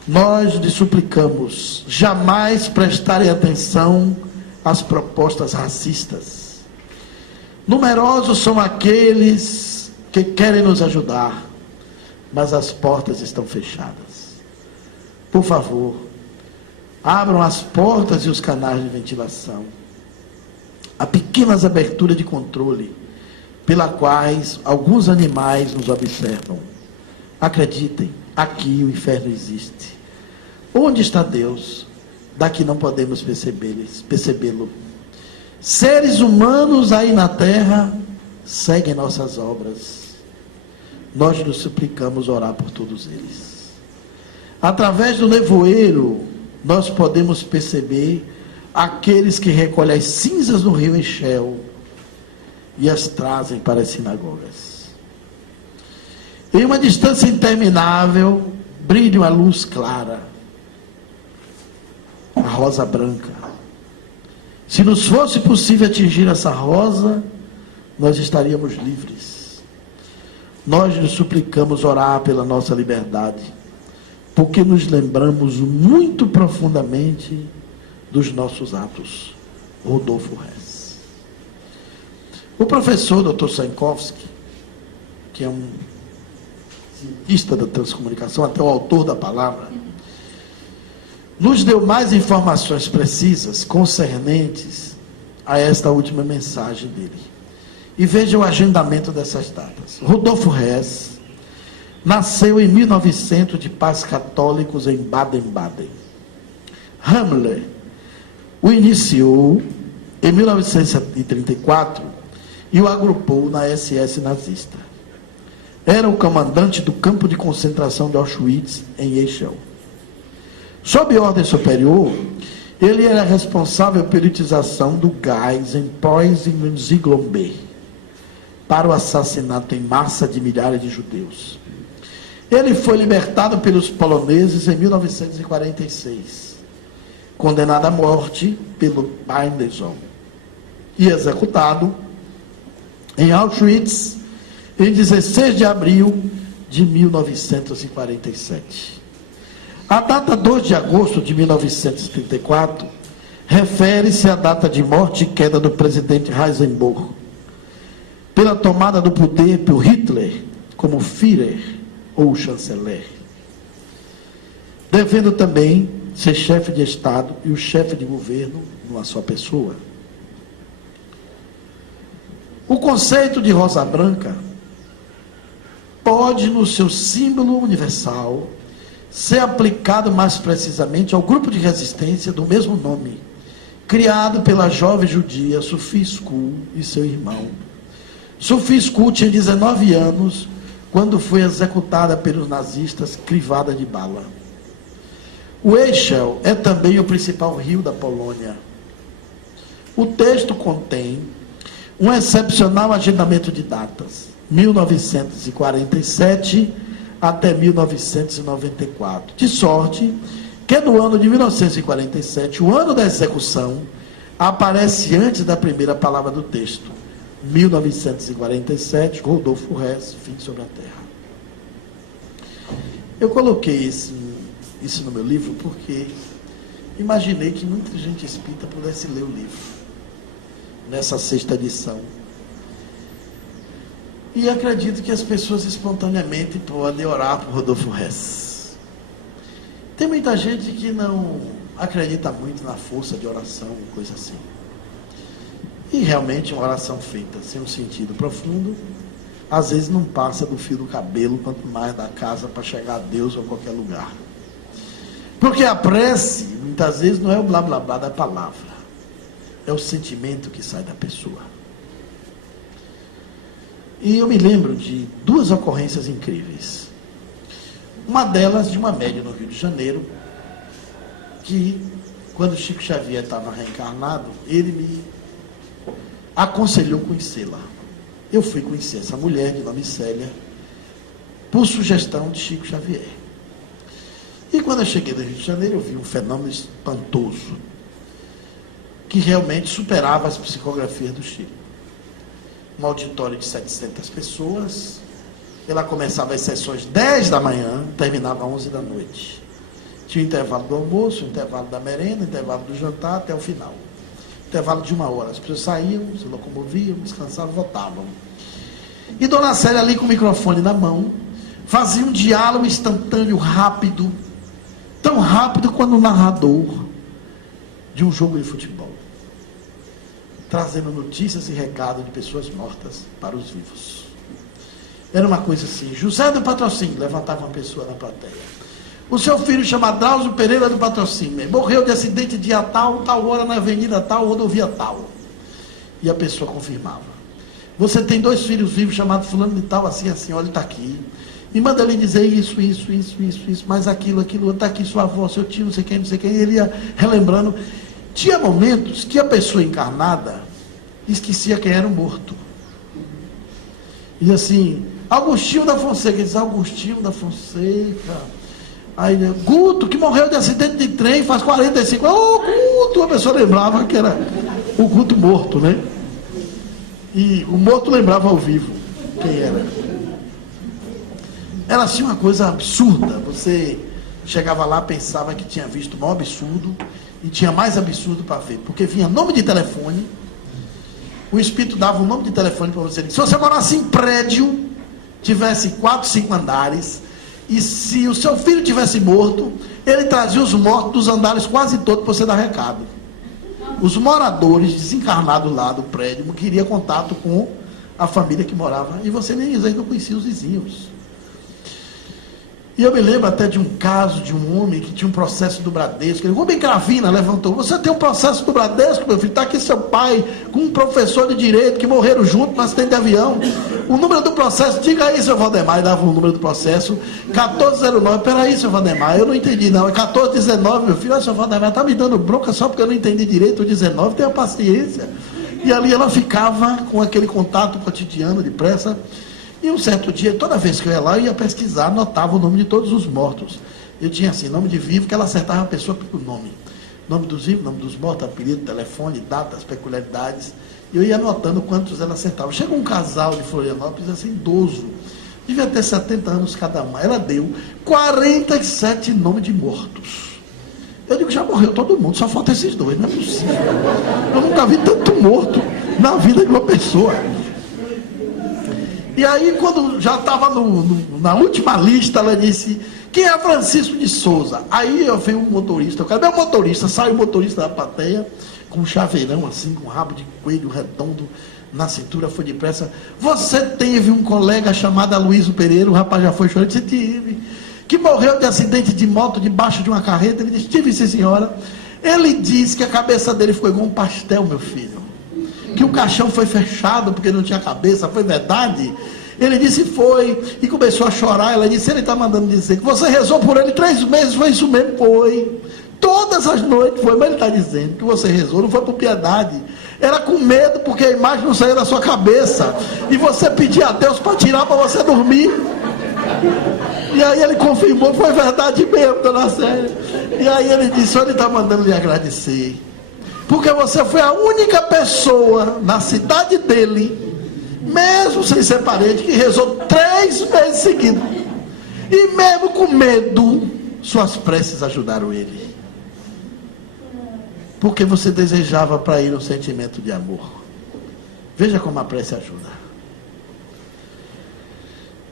Nós lhe suplicamos jamais prestarem atenção às propostas racistas. Numerosos são aqueles que querem nos ajudar, mas as portas estão fechadas. Por favor, abram as portas e os canais de ventilação. Há pequenas aberturas de controle, pelas quais alguns animais nos observam. Acreditem, aqui o inferno existe. Onde está Deus? Daqui não podemos percebê-lo. Seres humanos aí na terra seguem nossas obras. Nós nos suplicamos orar por todos eles. Através do nevoeiro, nós podemos perceber aqueles que recolhem as cinzas do rio Eshel e as trazem para as sinagogas. Em uma distância interminável, brilha uma luz clara, a rosa branca. Se nos fosse possível atingir essa rosa, nós estaríamos livres. Nós nos suplicamos orar pela nossa liberdade, porque nos lembramos muito profundamente dos nossos atos. Rodolfo Hess. O professor Dr. Sankovsky, que é um cientista da transcomunicação, até o autor da palavra, nos deu mais informações precisas concernentes a esta última mensagem dele. E veja o agendamento dessas datas. Rodolfo Hess nasceu em 1900 de pais católicos em Baden-Baden. Himmler o iniciou em 1934 e o agrupou na SS nazista. Era o comandante do campo de concentração de Auschwitz, em Echel. Sob ordem superior, ele era responsável pela utilização do gás em Preußen-Ziegelombe para o assassinato em massa de milhares de judeus. Ele foi libertado pelos poloneses em 1946, condenado à morte pelo Bindesson e executado em Auschwitz em 16 de abril de 1947. A data 2 de agosto de 1934 refere-se à data de morte e queda do presidente Heisenberg, pela tomada do poder por Hitler como Führer ou chanceler, devendo também ser chefe de Estado e o chefe de governo numa só pessoa. O conceito de rosa branca pode, no seu símbolo universal, ser aplicado mais precisamente ao grupo de resistência do mesmo nome, criado pela jovem judia Sophie Scholl e seu irmão. Sophie Scholl tinha 19 anos quando foi executada pelos nazistas, crivada de bala. O Echel é também o principal rio da Polônia. O texto contém um excepcional agendamento de datas, 1947 até 1994. De sorte que no ano de 1947, o ano da execução, aparece antes da primeira palavra do texto. 1947, Rodolfo Hess, Fim sobre a Terra. Eu coloquei isso no meu livro porque imaginei que muita gente espírita pudesse ler o livro nessa 6ª edição. E acredito que as pessoas espontaneamente podem orar por Rodolfo Hess. Tem muita gente que não acredita muito na força de oração, coisa assim. E realmente uma oração feita sem um sentido profundo, às vezes não passa do fio do cabelo, quanto mais da casa para chegar a Deus ou a qualquer lugar. Porque a prece, muitas vezes, não é o blá blá blá da palavra, é o sentimento que sai da pessoa. E eu me lembro de 2 ocorrências incríveis. Uma delas de uma médium no Rio de Janeiro, que quando Chico Xavier estava reencarnado, ele me aconselhou conhecê-la. Eu fui conhecer essa mulher de nome Célia, por sugestão de Chico Xavier. E quando eu cheguei no Rio de Janeiro, eu vi um fenômeno espantoso, que realmente superava as psicografias do Chico. Um auditório de 700 pessoas, ela começava as sessões 10 da manhã, terminava 11 da noite. Tinha o intervalo do almoço, o intervalo da merenda, o intervalo do jantar, até o final. Intervalo de 1 hora. As pessoas saíam, se locomoviam, descansavam, voltavam. E Dona Célia ali com o microfone na mão, fazia um diálogo instantâneo, rápido, tão rápido quanto o narrador de um jogo de futebol, trazendo notícias e recados de pessoas mortas para os vivos. Era uma coisa assim. José do Patrocínio, levantava uma pessoa na plateia. O seu filho chama Drauzio Pereira do Patrocínio, morreu de acidente dia tal, tal hora na avenida tal, rodovia tal. E a pessoa confirmava. Você tem 2 filhos vivos chamados fulano de tal, assim, assim, olha, ele está aqui. E manda ele dizer isso, mas aquilo, está aqui sua avó, seu tio, não sei quem, e ele ia relembrando. Tinha momentos que a pessoa encarnada esquecia quem era o morto. E assim, Agostinho da Fonseca, diz Agostinho da Fonseca. Aí, Guto, que morreu de acidente de trem, faz 45 anos. Ô, Guto! A pessoa lembrava que era o Guto morto, né? E o morto lembrava ao vivo quem era. Era assim uma coisa absurda. Você chegava lá, pensava que tinha visto o maior absurdo, e tinha mais absurdo para ver. Porque vinha nome de telefone, o espírito dava um nome de telefone para você. Se você morasse em prédio, tivesse 4, 5 andares, e se o seu filho tivesse morto, ele trazia os mortos dos andares quase todos para você dar recado. Os moradores desencarnados lá do prédio queriam contato com a família que morava, e você nem ainda conhecia os vizinhos. E eu me lembro até de um caso de um homem que tinha um processo do Bradesco. O homem Gravina levantou: você tem um processo do Bradesco, meu filho? Está aqui seu pai com um professor de direito que morreram juntos no acidente de avião. O número do processo, diga aí, seu Valdemar. E dava o número do processo: 1409. Peraí, seu Valdemar, eu não entendi não. É 1419, meu filho. Ah, seu Valdemar, está me dando bronca só porque eu não entendi direito o 19. Tenha paciência. E ali ela ficava com aquele contato cotidiano, depressa. E um certo dia, toda vez que eu ia lá, eu ia pesquisar, anotava o nome de todos os mortos. Eu tinha assim, nome de vivo, que ela acertava a pessoa pelo nome. Nome dos vivos, nome dos mortos, apelido, telefone, datas, peculiaridades. E eu ia anotando quantos ela acertava. Chegou um casal de Florianópolis, assim, idoso. Devia ter 70 anos cada um. Ela deu 47 nomes de mortos. Eu digo, já morreu todo mundo, só falta esses 2, não é possível. Eu nunca vi tanto morto na vida de uma pessoa. E aí, quando já estava na última lista, ela disse: quem é Francisco de Souza? Aí eu vi um motorista, meu motorista, sai o motorista da plateia, com um chaveirão assim, com um rabo de coelho redondo na cintura, foi depressa. Você teve um colega chamado Aloysio Pereira, o rapaz já foi chorando, disse: tive, que morreu de acidente de moto debaixo de uma carreta. Ele disse: tive, sim, senhora. Ele disse que a cabeça dele ficou igual um pastel, meu filho. Que o caixão foi fechado porque não tinha cabeça. Foi verdade? Ele disse: foi. E começou a chorar. Ela disse: ele está mandando dizer que você rezou por ele 3 meses. Foi isso mesmo? Foi. Todas as noites foi. Mas ele está dizendo que você rezou, não foi por piedade. Era com medo, porque a imagem não saía da sua cabeça. E você pedia a Deus para tirar, para você dormir. E aí ele confirmou: foi verdade mesmo, dona Célia. E aí ele disse: ele está mandando lhe agradecer, porque você foi a única pessoa na cidade dele, mesmo sem ser parente, que rezou 3 meses seguidos. E mesmo com medo, suas preces ajudaram ele. Porque você desejava para ele um sentimento de amor. Veja como a prece ajuda.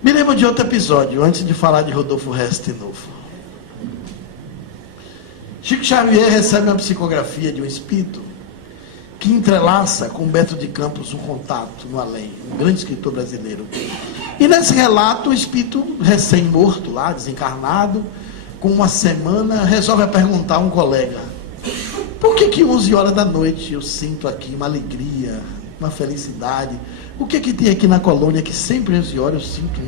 Me lembro de outro episódio, antes de falar de Rodolfo Hess de novo. Chico Xavier recebe uma psicografia de um espírito que entrelaça com Humberto de Campos um contato no além, um grande escritor brasileiro. E nesse relato, o espírito recém-morto lá, desencarnado, com 1 semana, resolve perguntar a um colega: por que 11 horas da noite eu sinto aqui uma alegria, uma felicidade? O que tem aqui na colônia que sempre 11 horas eu sinto?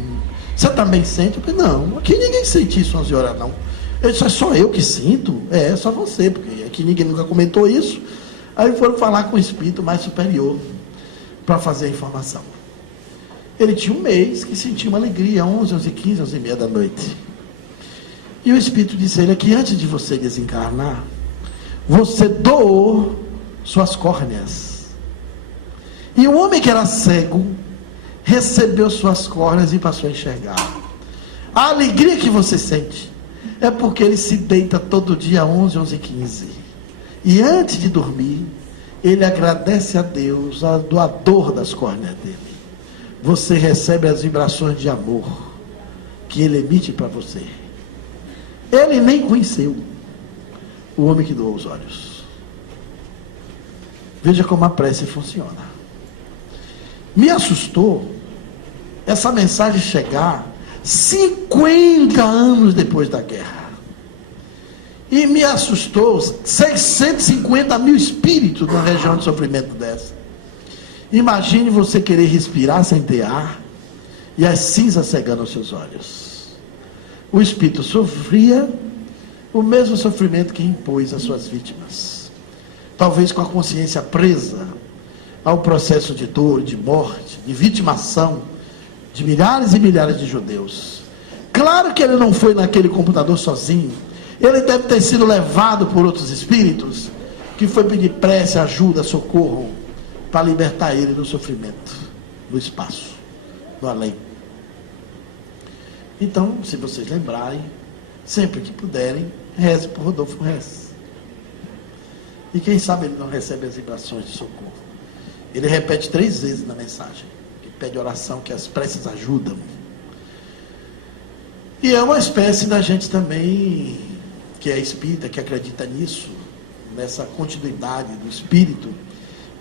Você também sente? Eu falei: não, aqui ninguém sente isso 11 horas não. Ele disse: é só eu que sinto? É só você, porque aqui ninguém nunca comentou isso. Aí foram falar com o espírito mais superior para fazer a informação. Ele tinha 1 mês que sentia uma alegria, 11, 11h15, 11h30 da noite. E o espírito disse a ele que antes de você desencarnar, você doou suas córneas. E o homem que era cego recebeu suas córneas e passou a enxergar. A alegria que você sente é porque ele se deita todo dia 11, 11h15. E antes de dormir, ele agradece a Deus, a doador das córneas dele. Você recebe as vibrações de amor que ele emite para você. Ele nem conheceu o homem que doou os olhos. Veja como a prece funciona. Me assustou essa mensagem chegar 50 anos depois da guerra. E me assustou 650 mil espíritos numa região de sofrimento dessa. Imagine você querer respirar sem ter ar e as cinzas cegando os seus olhos. O espírito sofria o mesmo sofrimento que impôs às suas vítimas. Talvez com a consciência presa ao processo de dor, de morte, de vitimação de milhares e milhares de judeus. Claro que ele não foi naquele computador sozinho. Ele deve ter sido levado por outros espíritos, que foi pedir prece, ajuda, socorro, para libertar ele do sofrimento, do espaço, do além. Então, se vocês lembrarem, sempre que puderem, reze por Rodolfo Hess. E quem sabe ele não recebe as vibrações de socorro. Ele repete 3 vezes na mensagem, que pede oração, que as preces ajudam. E é uma espécie da gente também, que é espírita, que acredita nisso, nessa continuidade do espírito,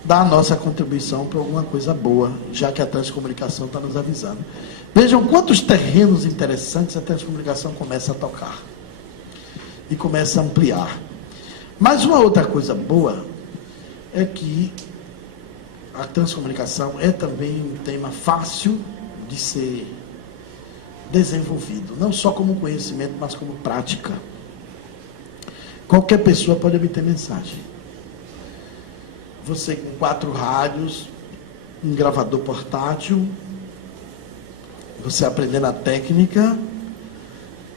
dar a nossa contribuição para alguma coisa boa, já que a transcomunicação está nos avisando. Vejam quantos terrenos interessantes a transcomunicação começa a tocar. E começa a ampliar. Mas uma outra coisa boa é que a transcomunicação é também um tema fácil de ser desenvolvido. Não só como conhecimento, mas como prática. Qualquer pessoa pode obter mensagem. Você com 4 rádios, um gravador portátil, você aprendendo a técnica,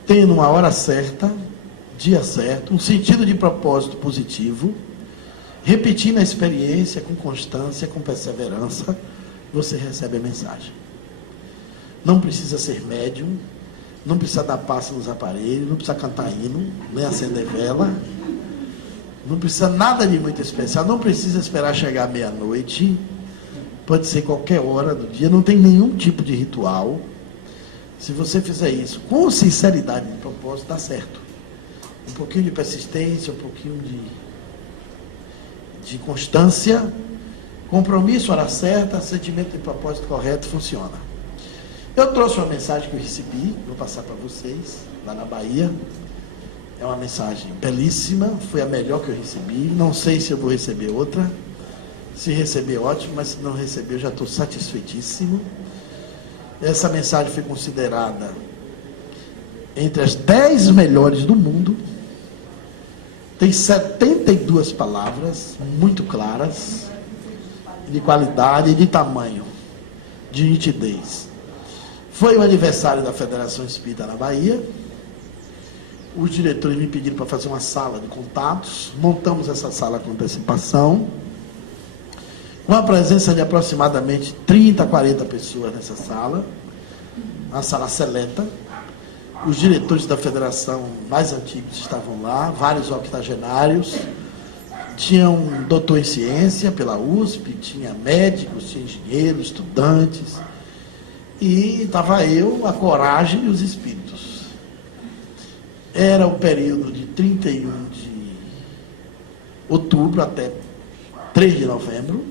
tendo uma hora certa, dia certo, um sentido de propósito positivo, repetindo a experiência com constância, com perseverança, você recebe a mensagem. Não precisa ser médium, não precisa dar passo nos aparelhos, não precisa cantar hino, nem acender vela, não precisa nada de muito especial, não precisa esperar chegar meia-noite, pode ser qualquer hora do dia, não tem nenhum tipo de ritual. Se você fizer isso com sinceridade de propósito, dá certo. Um pouquinho de persistência, um pouquinho de constância, compromisso, hora certa, sentimento de propósito correto, funciona. Eu trouxe uma mensagem que eu recebi, vou passar para vocês, lá na Bahia. É uma mensagem belíssima, foi a melhor que eu recebi. Não sei se eu vou receber outra. Se receber, ótimo, mas se não receber, eu já estou satisfeitíssimo. Essa mensagem foi considerada entre as 10 melhores do mundo. Tem 72 palavras, muito claras, de qualidade e de tamanho, de nitidez. Foi o aniversário da Federação Espírita na Bahia. Os diretores me pediram para fazer uma sala de contatos. Montamos essa sala com antecipação, com a presença de aproximadamente 30, 40 pessoas nessa sala, uma sala seleta. Os diretores da federação mais antigos estavam lá, vários octogenários, tinha um doutor em ciência pela USP, tinha médicos, tinha engenheiros, estudantes, e estava eu, a coragem e os espíritos. Era o período de 31 de outubro até 3 de novembro.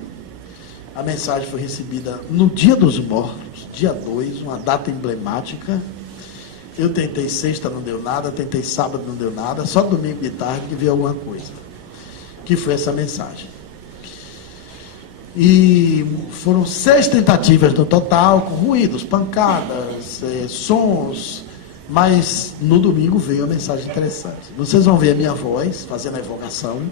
A mensagem foi recebida no Dia dos Mortos, dia 2, uma data emblemática. Eu tentei sexta, não deu nada, tentei sábado, não deu nada, só domingo de tarde que veio alguma coisa, que foi essa mensagem. E foram 6 tentativas no total, com ruídos, pancadas, sons, mas no domingo veio a mensagem interessante. Vocês vão ver a minha voz fazendo a evocação.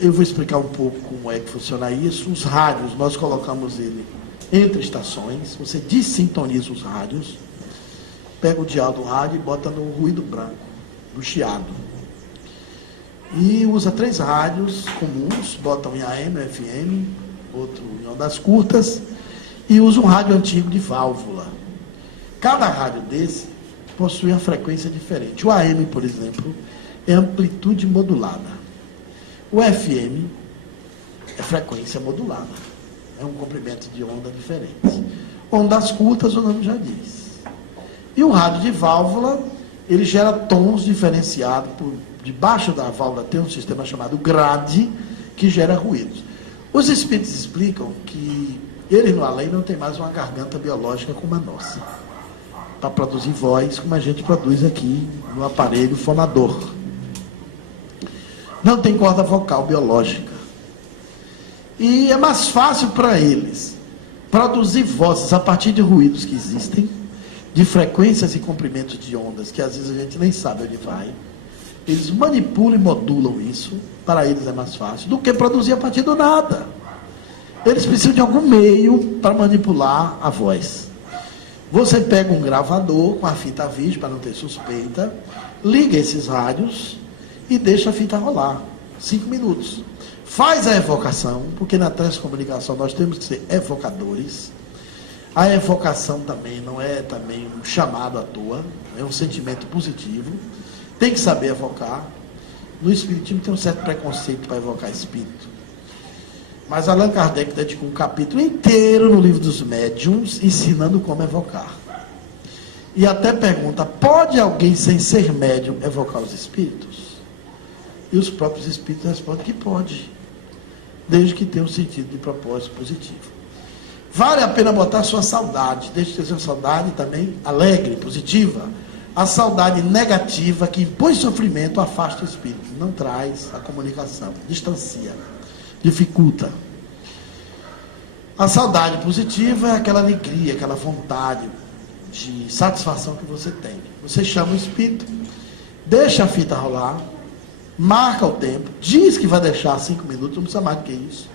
Eu vou explicar um pouco como é que funciona isso. Os rádios, nós colocamos ele entre estações, você dessintoniza os rádios, pega o dial do rádio e bota no ruído branco, no chiado. E usa 3 rádios comuns, bota um em AM, FM, outro em ondas curtas, e usa um rádio antigo de válvula. Cada rádio desse possui uma frequência diferente. O AM, por exemplo, é amplitude modulada. O FM é frequência modulada. É um comprimento de onda diferente. Ondas curtas, o nome já diz. E o rádio de válvula, ele gera tons diferenciados. Debaixo da válvula tem um sistema chamado grade, que gera ruídos. Os espíritos explicam que eles no além não tem mais uma garganta biológica como a nossa, para produzir voz, como a gente produz aqui no aparelho fonador. Não tem corda vocal biológica. E é mais fácil para eles produzir vozes a partir de ruídos que existem, de frequências e comprimentos de ondas, que às vezes a gente nem sabe onde vai. Eles manipulam e modulam isso, para eles é mais fácil, do que produzir a partir do nada. Eles precisam de algum meio para manipular a voz. Você pega um gravador com a fita virgem, para não ter suspeita, liga esses rádios e deixa a fita rolar. 5 minutos. Faz a evocação, porque na transcomunicação nós temos que ser evocadores. A evocação também não é também um chamado à toa, é um sentimento positivo. Tem que saber evocar. No Espiritismo tem um certo preconceito para evocar espírito. Mas Allan Kardec dedicou um capítulo inteiro no livro dos médiuns, ensinando como evocar. E até pergunta, pode alguém sem ser médium evocar os espíritos? E os próprios espíritos respondem que pode, desde que tenha um sentido de propósito positivo. Vale a pena botar sua saudade, desde que seja uma saudade também alegre, positiva. A saudade negativa que impõe sofrimento afasta o espírito, não traz a comunicação, distancia, dificulta. A saudade positiva é aquela alegria, aquela vontade de satisfação que você tem. Você chama o espírito, deixa a fita rolar, marca o tempo, diz que vai deixar 5 minutos, não precisa mais do que isso.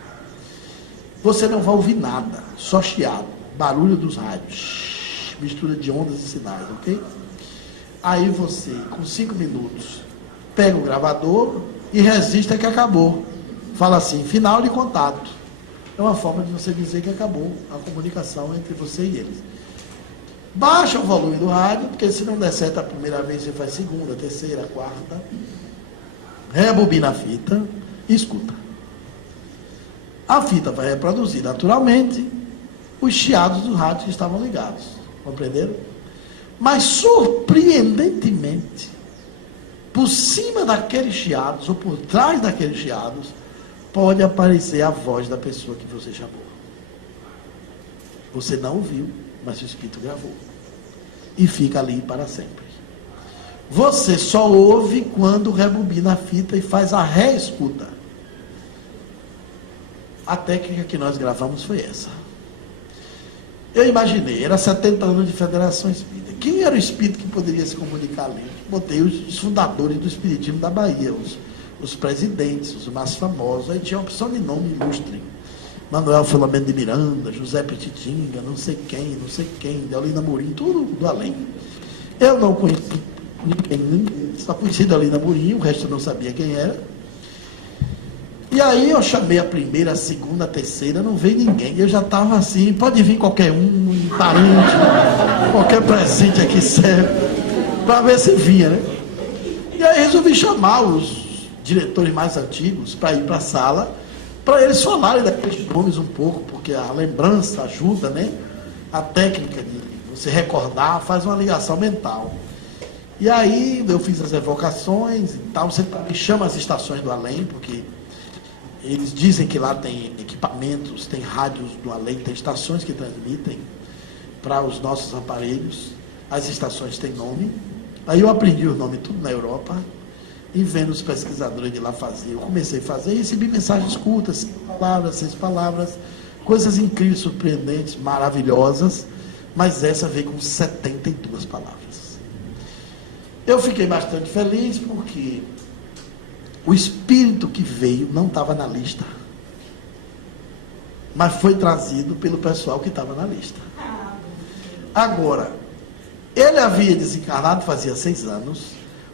Você não vai ouvir nada, só chiado, barulho dos rádios, mistura de ondas e sinais, ok? Aí você, com 5 minutos, pega o gravador e registra que acabou. Fala assim, final de contato. É uma forma de você dizer que acabou a comunicação entre você e eles. Baixa o volume do rádio, porque se não der certo a primeira vez, você faz segunda, terceira, quarta. Rebobina a fita e escuta. A fita vai reproduzir naturalmente os chiados dos rádios que estavam ligados. Compreenderam? Mas, surpreendentemente, por cima daqueles chiados, ou por trás daqueles chiados, pode aparecer a voz da pessoa que você chamou. Você não ouviu, mas o Espírito gravou. E fica ali para sempre. Você só ouve quando rebobina a fita e faz a reescuta. A técnica que nós gravamos foi essa. Eu imaginei, era 70 anos de Federação Espírita. Quem era o espírito que poderia se comunicar ali? Botei os fundadores do Espiritismo da Bahia, os presidentes, os mais famosos. Aí tinha uma opção de nome ilustre. Manuel Filomeno de Miranda, José Petitinga, não sei quem, Deolina Murim, tudo do além. Eu não conheci ninguém, só conheci Deolina Murim, o resto eu não sabia quem era. E aí eu chamei a primeira, a segunda, a terceira, não veio ninguém. Eu já estava assim, pode vir qualquer um parente, qualquer presente aqui serve, para ver se vinha, né? E aí resolvi chamar os diretores mais antigos para ir para a sala, para eles falarem daqueles nomes um pouco, porque a lembrança ajuda, né? A técnica de você recordar faz uma ligação mental. E aí eu fiz as evocações e tal, você também chama as estações do além, porque eles dizem que lá tem equipamentos, tem rádios do além, tem estações que transmitem para os nossos aparelhos. As estações têm nome. Aí eu aprendi os nomes tudo na Europa e vendo os pesquisadores de lá fazer. Eu comecei a fazer e recebi mensagens curtas, 5 palavras, 6 palavras, coisas incríveis, surpreendentes, maravilhosas, mas essa veio com 72 palavras. Eu fiquei bastante feliz porque o espírito que veio não estava na lista, mas foi trazido pelo pessoal que estava na lista. Agora, ele havia desencarnado fazia 6 anos,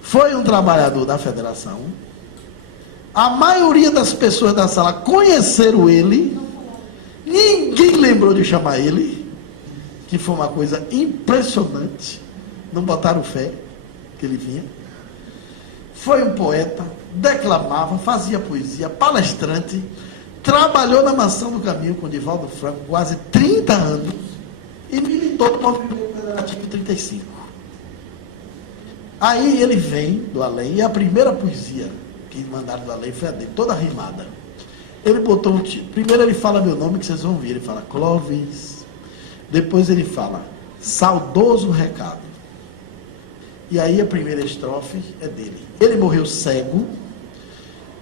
foi um trabalhador da federação, a maioria das pessoas da sala conheceram ele, ninguém lembrou de chamar ele, que foi uma coisa impressionante, não botaram fé que ele vinha. Foi um poeta, declamava, fazia poesia, palestrante, trabalhou na Mansão do Caminho com Divaldo Franco quase 30 anos e militou no movimento federativo em 35. Aí ele vem do além, e a primeira poesia que mandaram do além foi a dele, toda rimada. Ele botou um título. Primeiro ele fala meu nome, que vocês vão ver. Ele fala Clóvis. Depois ele fala saudoso recado. E aí a primeira estrofe é dele. Ele morreu cego,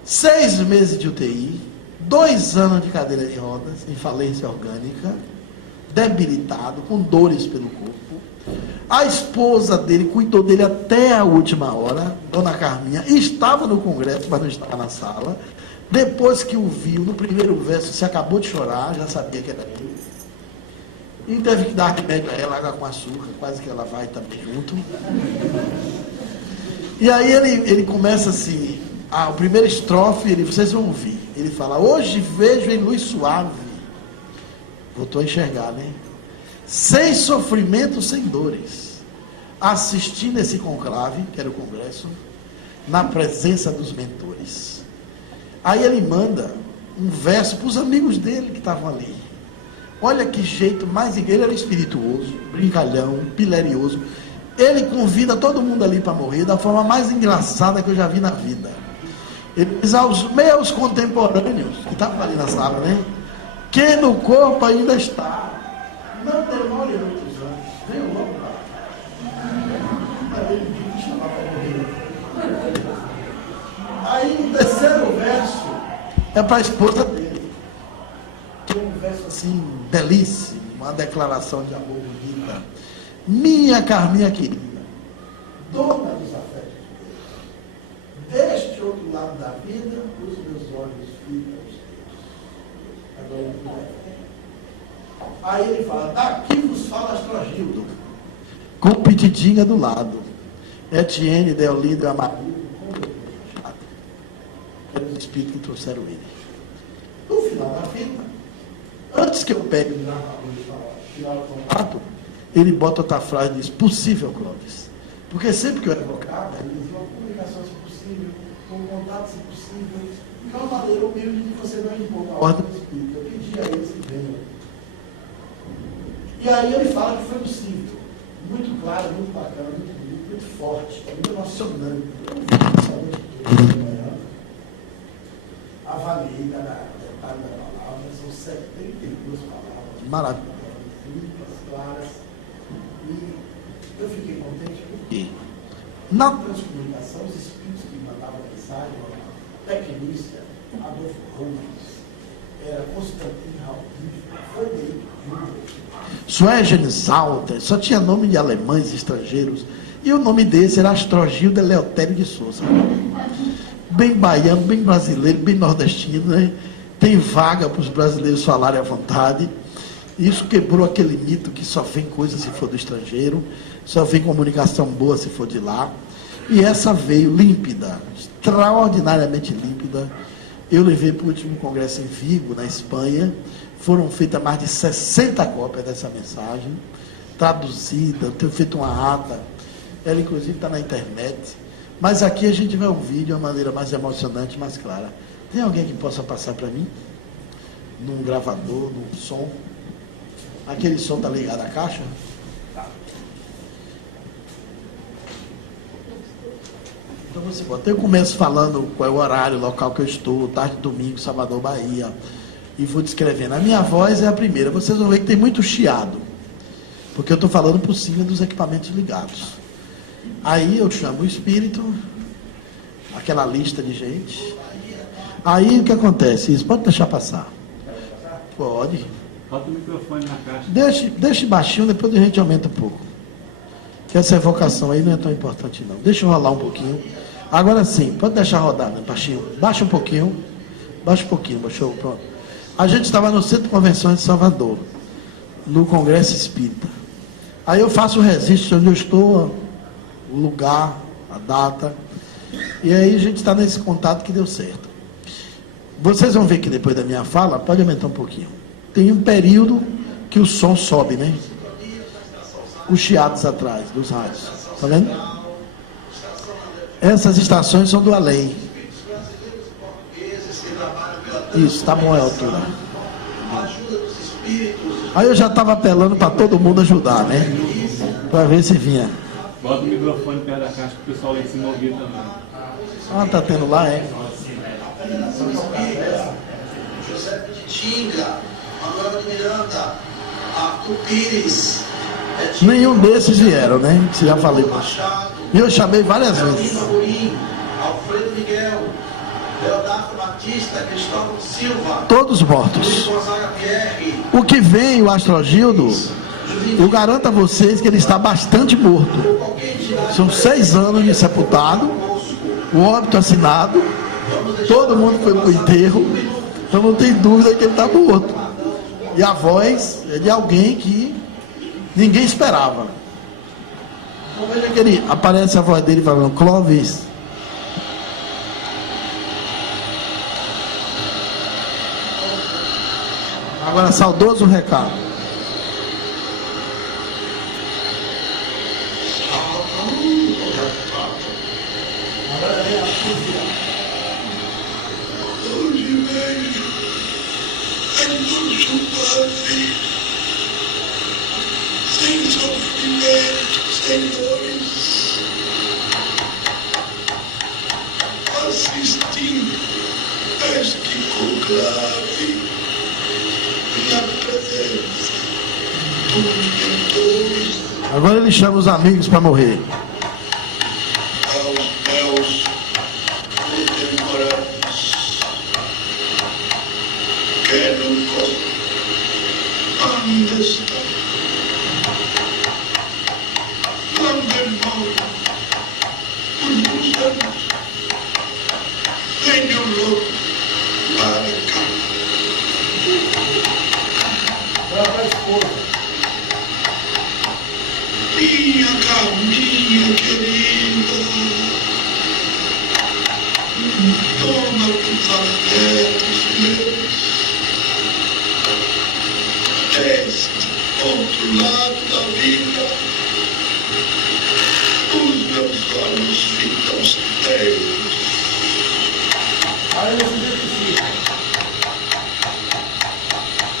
6 meses de UTI, 2 anos de cadeira de rodas, em falência orgânica, debilitado, com dores pelo corpo. A esposa dele cuidou dele até a última hora, Dona Carminha, estava no congresso, mas não estava na sala. Depois que o viu, no primeiro verso, se acabou de chorar, já sabia que era ele. E teve que dar remédio a ela, água com açúcar, quase que ela vai também junto. E aí ele começa assim, a primeira estrofe, vocês vão ouvir. Ele fala, hoje vejo em luz suave. Voltou a enxergar, né? Sem sofrimento, sem dores. Assistindo esse conclave, que era o congresso, na presença dos mentores. Aí ele manda um verso para os amigos dele que estavam ali. Olha que jeito mais... Ele era espirituoso, brincalhão, pilerioso. Ele convida todo mundo ali para morrer da forma mais engraçada que eu já vi na vida. Ele diz aos meus contemporâneos, que estavam ali na sala, né? Que no corpo ainda está. Não demore muitos anos. Venham logo lá. Aí no terceiro verso é para a esposa dele. Que é um verso assim, belíssimo, uma declaração de amor bonita. Minha Carminha querida, dona dos afetos de Deus, deste outro lado da vida, os meus olhos ficam os teus. Agora aí ele fala, daqui vos fala Astrogildo, com Pitidinha do lado, Etienne, Deolido e Amarildo, eram os espíritos que trouxeram ele. No final da fita, antes que eu pegue o gravador e fale, final do contato, ele bota outra frase e diz, possível, Clóvis. Porque sempre que eu evocava, ele dizia, uma comunicação se possível, um contato se possível, de uma maneira humilde de você não impor a ordem do espírito. Eu pedi a eles que venham. E aí ele fala que foi possível. Muito claro, muito bacana, muito bonito, muito forte, muito emocionante. Avaliei cada detalhe da palavra, são 72 palavras maravilhosas, limpas, claras. E eu fiquei contente porque na transcomunicação, os espíritos que mandavam a mensagem, Tecnícia, Adolfo Ramos, era Constantino Raul, foi dele, Suégenes Alta, só tinha nome de alemães estrangeiros, e o nome desse era Astrogildo Eleutério de Souza. Bem baiano, bem brasileiro, bem nordestino, né? Tem vaga para os brasileiros falarem à vontade. Isso quebrou aquele mito que só vem coisa se for do estrangeiro, só vem comunicação boa se for de lá. E essa veio límpida, extraordinariamente límpida. Eu levei para o último congresso em Vigo, na Espanha. Foram feitas mais de 60 cópias dessa mensagem, traduzida, eu tenho feito uma ata. Ela, inclusive, está na internet. Mas aqui a gente vai ouvir de uma maneira mais emocionante, mais clara. Tem alguém que possa passar para mim? Num gravador, num som? Aquele som está ligado à caixa? Tá. Então você bota. Eu começo falando qual é o horário, o local que eu estou, tarde de domingo, Salvador, Bahia. E vou descrevendo. A minha voz é a primeira. Vocês vão ver que tem muito chiado. Porque eu estou falando por cima dos equipamentos ligados. Aí eu chamo o espírito, aquela lista de gente. Aí o que acontece? Isso pode deixar passar. Pode. Bota o microfone na caixa. Deixe baixinho, depois a gente aumenta um pouco. Que essa evocação aí não é tão importante não. Deixa eu rolar um pouquinho. Agora sim, pode deixar rodar, né, baixinho. Baixa um pouquinho. Baixa um pouquinho, baixou, pronto. A gente estava no Centro de Convenções de Salvador, no Congresso Espírita. Aí eu faço o registro onde eu estou, o lugar, a data. E aí a gente está nesse contato que deu certo. Vocês vão ver que depois da minha fala, pode aumentar um pouquinho. Tem um período que o som sobe, né? Os chiados atrás dos rádios. Está vendo? Essas estações são do além. Isso, está bom a altura. Aí eu já estava apelando para todo mundo ajudar, né? Para ver se vinha. Bota o microfone perto da caixa para o pessoal lá em cima ouvir também. Ah, tá tendo lá, é? José Pitinga, Manuel de Miranda, Arthur Pires, Nenhum desses vieram, né? Você já falei. Machado, E eu chamei várias vezes. Carolina Amorim, Alfredo Miguel, Leonardo Batista, Cristóvão Silva, Todos Luiz mortos. Gonzaga Pierre, O que vem, o Astrogildo, eu garanto a vocês que ele está bastante morto. São 6 anos de sepultado, o óbito assinado, todo mundo foi para o enterro, então não tem dúvida que ele está morto. E a voz é de alguém que ninguém esperava. Então veja que ele aparece a voz dele falando, Clóvis. Agora, saudoso recado. sem sofrimento, sem dores, assistindo este conclave na presença dos mentores Agora ele chama os amigos para morrer. aos meus contemporâneos. Quero onde está? Mandemoro, por uns anos, venho logo para cá. Minha Carminha querida, toma os afetos meus, deste outro lado da vida, os meus olhos fitam os teus.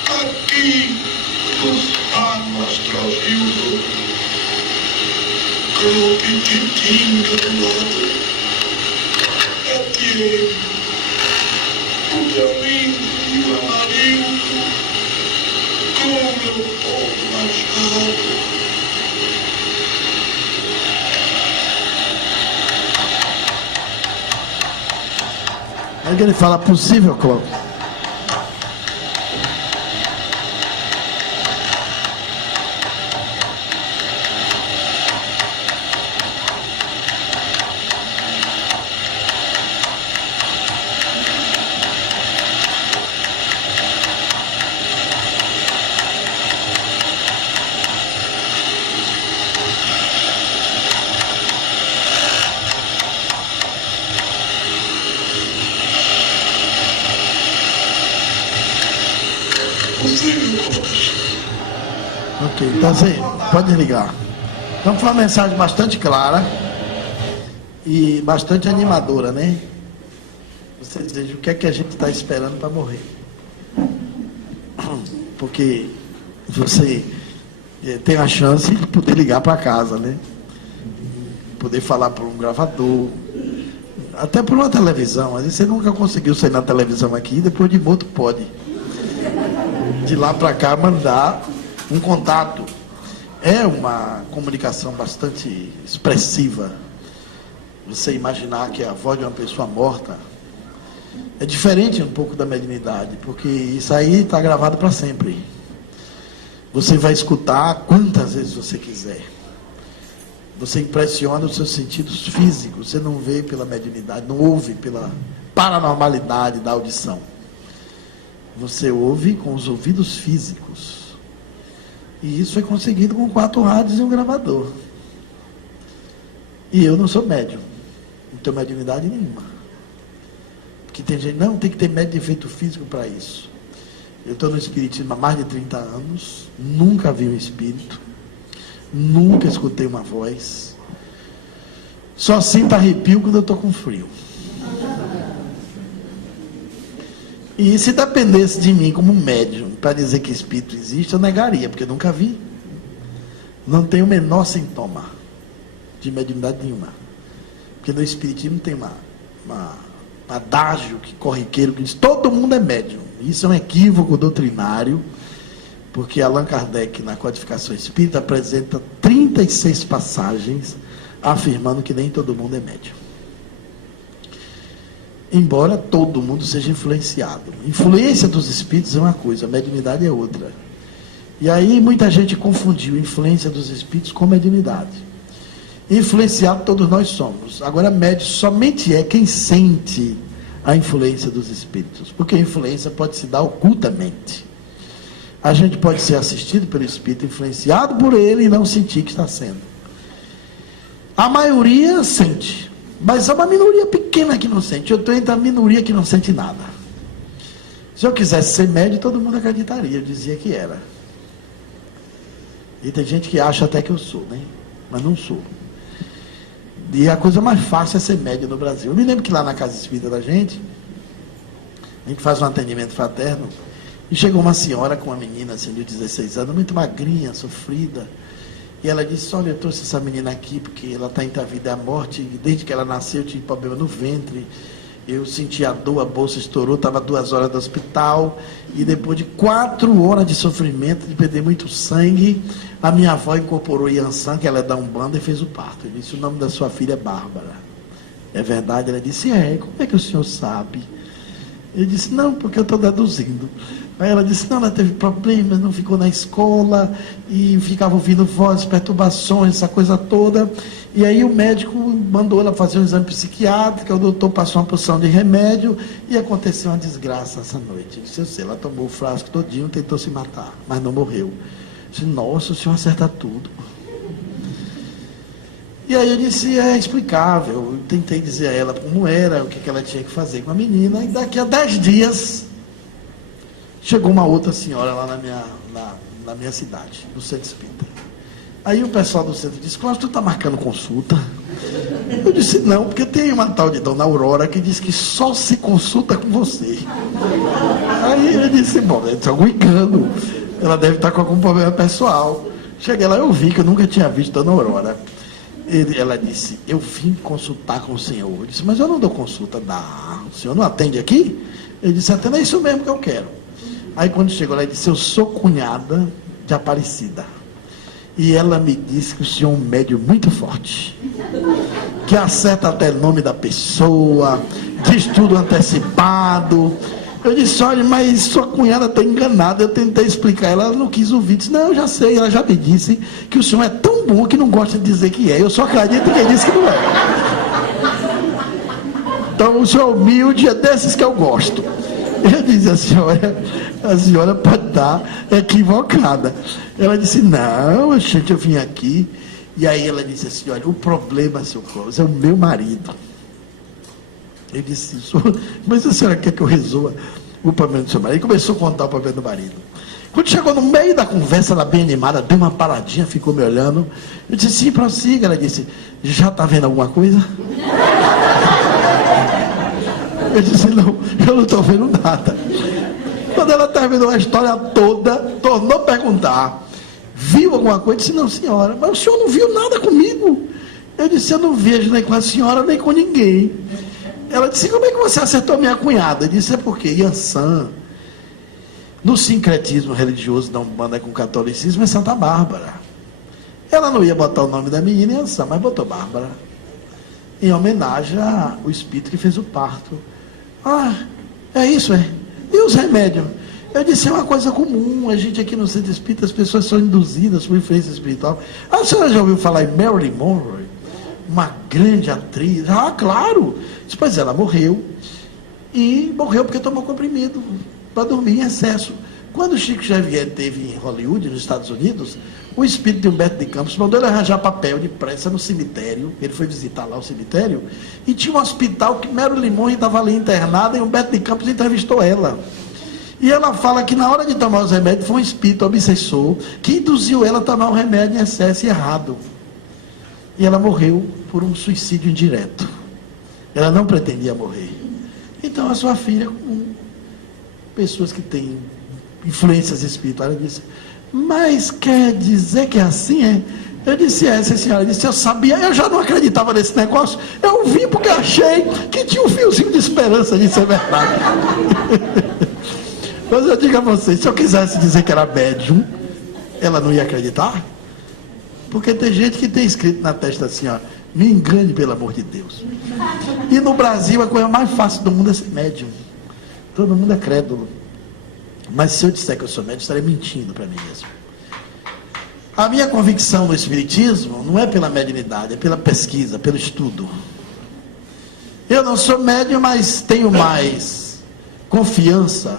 Aqui, no Astrogildo, clube de tinga do lado, é ele, o teu lindo e o amarildo, com meu povo machado. Aí ele fala, possível, Clóvis. Ok, então assim, pode ligar. Então foi uma mensagem bastante clara e bastante animadora, né? Você dizer o que é que a gente está esperando para morrer. Porque você tem a chance de poder ligar para casa, né? Poder falar por um gravador, até por uma televisão. Às vezes você nunca conseguiu sair na televisão aqui, depois de morto pode. De lá para cá mandar um contato. É uma comunicação bastante expressiva. Você imaginar que a voz de uma pessoa morta é diferente um pouco da mediunidade, porque isso aí está gravado para sempre. Você vai escutar quantas vezes você quiser. Você impressiona os seus sentidos físicos, você não vê pela mediunidade, não ouve pela paranormalidade da audição. Você ouve com os ouvidos físicos. E isso foi conseguido com 4 rádios e um gravador. E eu não sou médium. Não tenho mediunidade nenhuma. Porque tem gente, não, tem que ter médium de efeito físico para isso. Eu estou no espiritismo há mais de 30 anos. Nunca vi um espírito. Nunca escutei uma voz. Só sinto arrepio quando eu estou com frio. E se dependesse de mim como médium para dizer que espírito existe, eu negaria, porque eu nunca vi. Não tem o menor sintoma. de mediunidade nenhuma. Porque no Espiritismo tem um adágio que corriqueiro que diz todo mundo é médium. Isso é um equívoco doutrinário, porque Allan Kardec, na Codificação Espírita, apresenta 36 passagens afirmando que nem todo mundo é médium. Embora todo mundo seja influenciado. Influência dos espíritos é uma coisa, a mediunidade é outra. E aí muita gente confundiu influência dos espíritos com mediunidade. Influenciado todos nós somos. Agora, médium somente é quem sente a influência dos espíritos. Porque a influência pode se dar ocultamente. A gente pode ser assistido pelo espírito, influenciado por ele e não sentir que está sendo. A maioria sente. Mas é uma minoria pequena que não sente. Eu estou entre a minoria que não sente nada. Se eu quisesse ser médium, todo mundo acreditaria. Eu dizia que era. E tem gente que acha até que eu sou, né? Mas não sou. E a coisa mais fácil é ser médium no Brasil. Eu me lembro que lá na casa espírita da gente, a gente faz um atendimento fraterno, e chegou uma senhora com uma menina assim, de 16 anos, muito magrinha, sofrida. E ela disse, olha, eu trouxe essa menina aqui porque ela está entre a vida e a morte. E desde que ela nasceu, eu tive problema no ventre. Eu senti a dor, a bolsa estourou, estava 2 horas do hospital. E depois de 4 horas de sofrimento, de perder muito sangue, a minha avó incorporou Yansan, que ela é da Umbanda, e fez o parto. Eu disse, o nome da sua filha é Bárbara. É verdade? Ela disse, como é que o senhor sabe? Eu disse, não, porque eu estou deduzindo. Aí ela disse, não, ela teve problemas, não ficou na escola, e ficava ouvindo vozes, perturbações, essa coisa toda. E aí o médico mandou ela fazer um exame psiquiátrico, o doutor passou uma porção de remédio, e aconteceu uma desgraça essa noite. Eu disse, eu sei, ela tomou o frasco todinho, tentou se matar, mas não morreu. Eu disse, nossa, o senhor acerta tudo. E aí eu disse, é explicável. Eu tentei dizer a ela como era, o que ela tinha que fazer com a menina, e daqui a 10 dias... chegou uma outra senhora lá na minha cidade, no centro espírita. Aí o pessoal do centro disse, Cláudio, tu está marcando consulta? Eu disse, não, porque tem uma tal de Dona Aurora que diz que só se consulta com você. Aí eu disse, bom, tem algum engano, ela deve estar com algum problema pessoal. Cheguei lá, eu vi que eu nunca tinha visto Dona Aurora. Ela disse, eu vim consultar com o senhor. Eu disse, mas eu não dou consulta. O senhor não atende aqui? Eu disse, atenda, é isso mesmo que eu quero. Aí quando chegou lá, ele disse, eu sou cunhada de Aparecida. E ela me disse que o senhor é um médium muito forte. Que acerta até o nome da pessoa, diz tudo antecipado. Eu disse, olha, mas sua cunhada está enganada. Eu tentei explicar, ela não quis ouvir. Disse, não, eu já sei, ela já me disse que o senhor é tão bom que não gosta de dizer que é. Eu só acredito que ele disse que não é. Então o senhor humilde é desses que eu gosto. Eu disse, a senhora pode estar equivocada. Ela disse, não, gente, eu vim aqui. E aí ela disse assim, olha, o problema, seu Clóvis, é o meu marido. Eu disse, mas a senhora quer que eu resolva o problema do seu marido? E começou a contar o problema do marido. Quando chegou no meio da conversa, ela bem animada, deu uma paradinha, ficou me olhando. Eu disse, sim, prossiga. Ela disse, já está vendo alguma coisa? Eu disse, não, eu não estou vendo nada. Quando ela terminou a história toda, tornou a perguntar, viu alguma coisa? Eu disse, não, senhora, mas o senhor não viu nada comigo. Eu disse, eu não vejo nem com a senhora, nem com ninguém. Ela disse, como é que você acertou minha cunhada? Eu disse, é porque Yansan, no sincretismo religioso da Umbanda com o catolicismo, é Santa Bárbara. Ela não ia botar o nome da menina em Yansan, mas botou Bárbara, em homenagem ao espírito que fez o parto. Ah, é isso, é. E os remédios? Eu disse, é uma coisa comum, a gente aqui no centro espírita, as pessoas são induzidas por influência espiritual. A senhora já ouviu falar em Marilyn Monroe? Uma grande atriz? Ah, claro. Depois ela morreu, e morreu porque tomou comprimido para dormir em excesso. Quando o Chico Xavier esteve em Hollywood, nos Estados Unidos, o espírito de Humberto de Campos mandou ele arranjar papel de pressa no cemitério. Ele foi visitar lá o cemitério, e tinha um hospital que Marilyn Monroe estava ali internada, e Humberto de Campos entrevistou ela. E ela fala que na hora de tomar os remédios, foi um espírito obsessor que induziu ela a tomar o remédio em excesso e errado. E ela morreu por um suicídio indireto. Ela não pretendia morrer. Então a sua filha, com pessoas que têm influências espirituais, ela disse, mas quer dizer que é assim, é? Eu disse, essa senhora disse, eu sabia, eu já não acreditava nesse negócio, eu vim porque achei que tinha um fiozinho de esperança de ser verdade. Mas eu digo a vocês, se eu quisesse dizer que era médium, ela não ia acreditar? Porque tem gente que tem escrito na testa assim, ó, me engane pelo amor de Deus. E no Brasil a coisa mais fácil do mundo é ser médium. Todo mundo é crédulo. Mas se eu disser que eu sou médium, estarei mentindo para mim mesmo. A minha convicção no Espiritismo não é pela mediunidade, é pela pesquisa, pelo estudo. Eu não sou médium, mas tenho mais confiança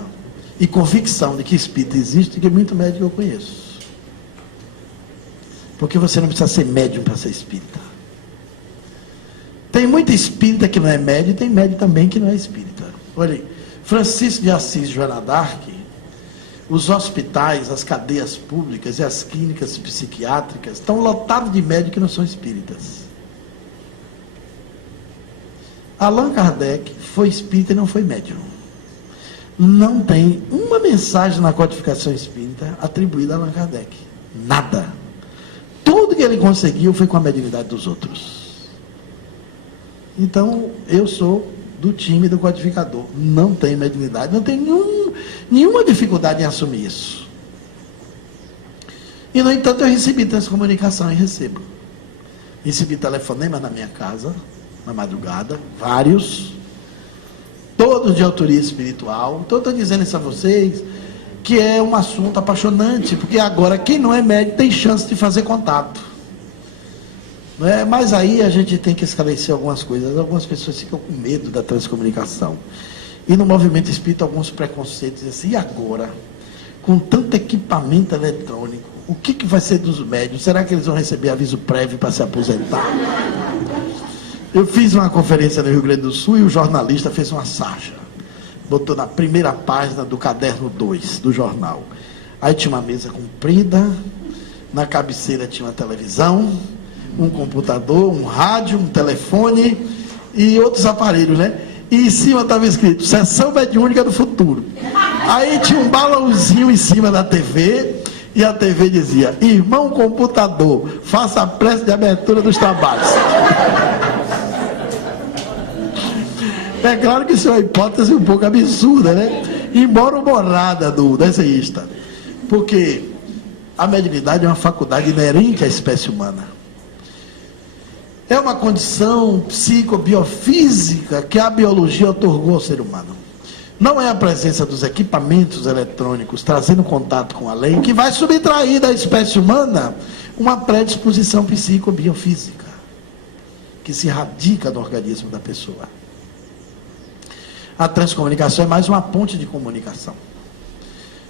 e convicção de que espírito existe do que muito médium que eu conheço. Porque você não precisa ser médium para ser espírita. Tem muita espírita que não é médium e tem médium também que não é espírita. Olha aí, Francisco de Assis e Joana d'Arc, os hospitais, as cadeias públicas e as clínicas psiquiátricas estão lotados de médicos que não são espíritas. Allan Kardec foi espírita e não foi médium. Não tem uma mensagem na codificação espírita atribuída a Allan Kardec. Nada. Tudo que ele conseguiu foi com a mediunidade dos outros. Então, eu sou do time do codificador. Não tem mediunidade, não tem nenhuma dificuldade em assumir isso. E, no entanto, eu recebi transcomunicação e recebo. Recebi telefonemas na minha casa, na madrugada, vários, todos de autoria espiritual. Então, eu estou dizendo isso a vocês, que é um assunto apaixonante, porque agora, quem não é médico tem chance de fazer contato. Não é? Mas aí a gente tem que esclarecer algumas coisas. Algumas pessoas ficam com medo da transcomunicação. E no movimento espírita, alguns preconceitos, assim, e agora? Com tanto equipamento eletrônico, o que vai ser dos médios? Será que eles vão receber aviso prévio para se aposentar? Eu fiz uma conferência no Rio Grande do Sul e o jornalista fez uma sarja. Botou na primeira página do caderno 2 do jornal. Aí tinha uma mesa comprida, na cabeceira tinha uma televisão, um computador, um rádio, um telefone e outros aparelhos, né? E em cima estava escrito, Sessão Mediúnica do Futuro. Aí tinha um balãozinho em cima da TV, e a TV dizia, irmão computador, faça a prece de abertura dos trabalhos. É claro que isso é uma hipótese um pouco absurda, né? Embora humorada do desenhista. Porque a mediunidade é uma faculdade inerente à espécie humana. É uma condição psicobiofísica que a biologia otorgou ao ser humano. Não é a presença dos equipamentos eletrônicos trazendo contato com a lei que vai subtrair da espécie humana uma predisposição psicobiofísica que se radica no organismo da pessoa. A transcomunicação é mais uma ponte de comunicação.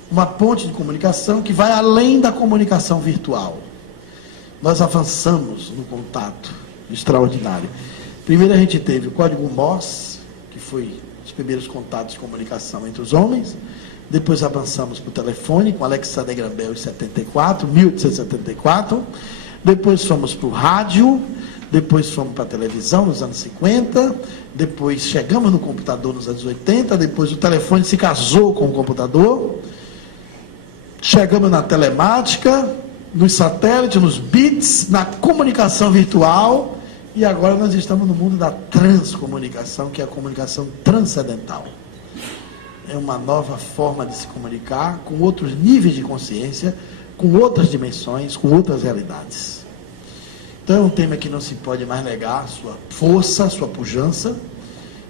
Uma ponte de comunicação que vai além da comunicação virtual. Nós avançamos no contato extraordinário. Primeiro a gente teve o código Morse, que foi os primeiros contatos de comunicação entre os homens. Depois avançamos para o telefone com Alexander Graham Bell em 1874. Depois fomos para o rádio. Depois fomos para a televisão nos anos 50. Depois chegamos no computador nos anos 80. Depois o telefone se casou com o computador. Chegamos na telemática, nos satélites, nos bits, na comunicação virtual. E agora nós estamos no mundo da transcomunicação, que é a comunicação transcendental. É uma nova forma de se comunicar com outros níveis de consciência, com outras dimensões, com outras realidades. Então é um tema que não se pode mais negar sua força, sua pujança.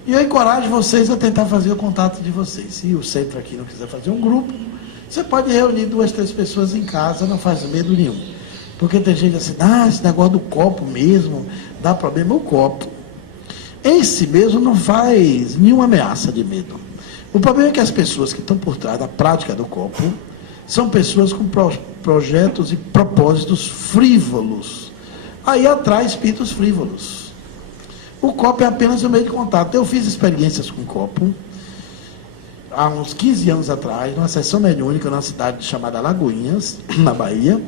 E eu encorajo vocês a tentar fazer o contato de vocês. Se o centro aqui não quiser fazer um grupo, você pode reunir 2, 3 pessoas em casa, não faz medo nenhum. Porque tem gente assim, esse negócio do copo mesmo, dá problema. O copo, em si mesmo, não faz nenhuma ameaça de medo. O problema é que as pessoas que estão por trás da prática do copo são pessoas com projetos e propósitos frívolos. Aí atrai espíritos frívolos. O copo é apenas um meio de contato. Eu fiz experiências com copo há uns 15 anos atrás, numa sessão mediúnica numa cidade chamada Lagoinhas, na Bahia,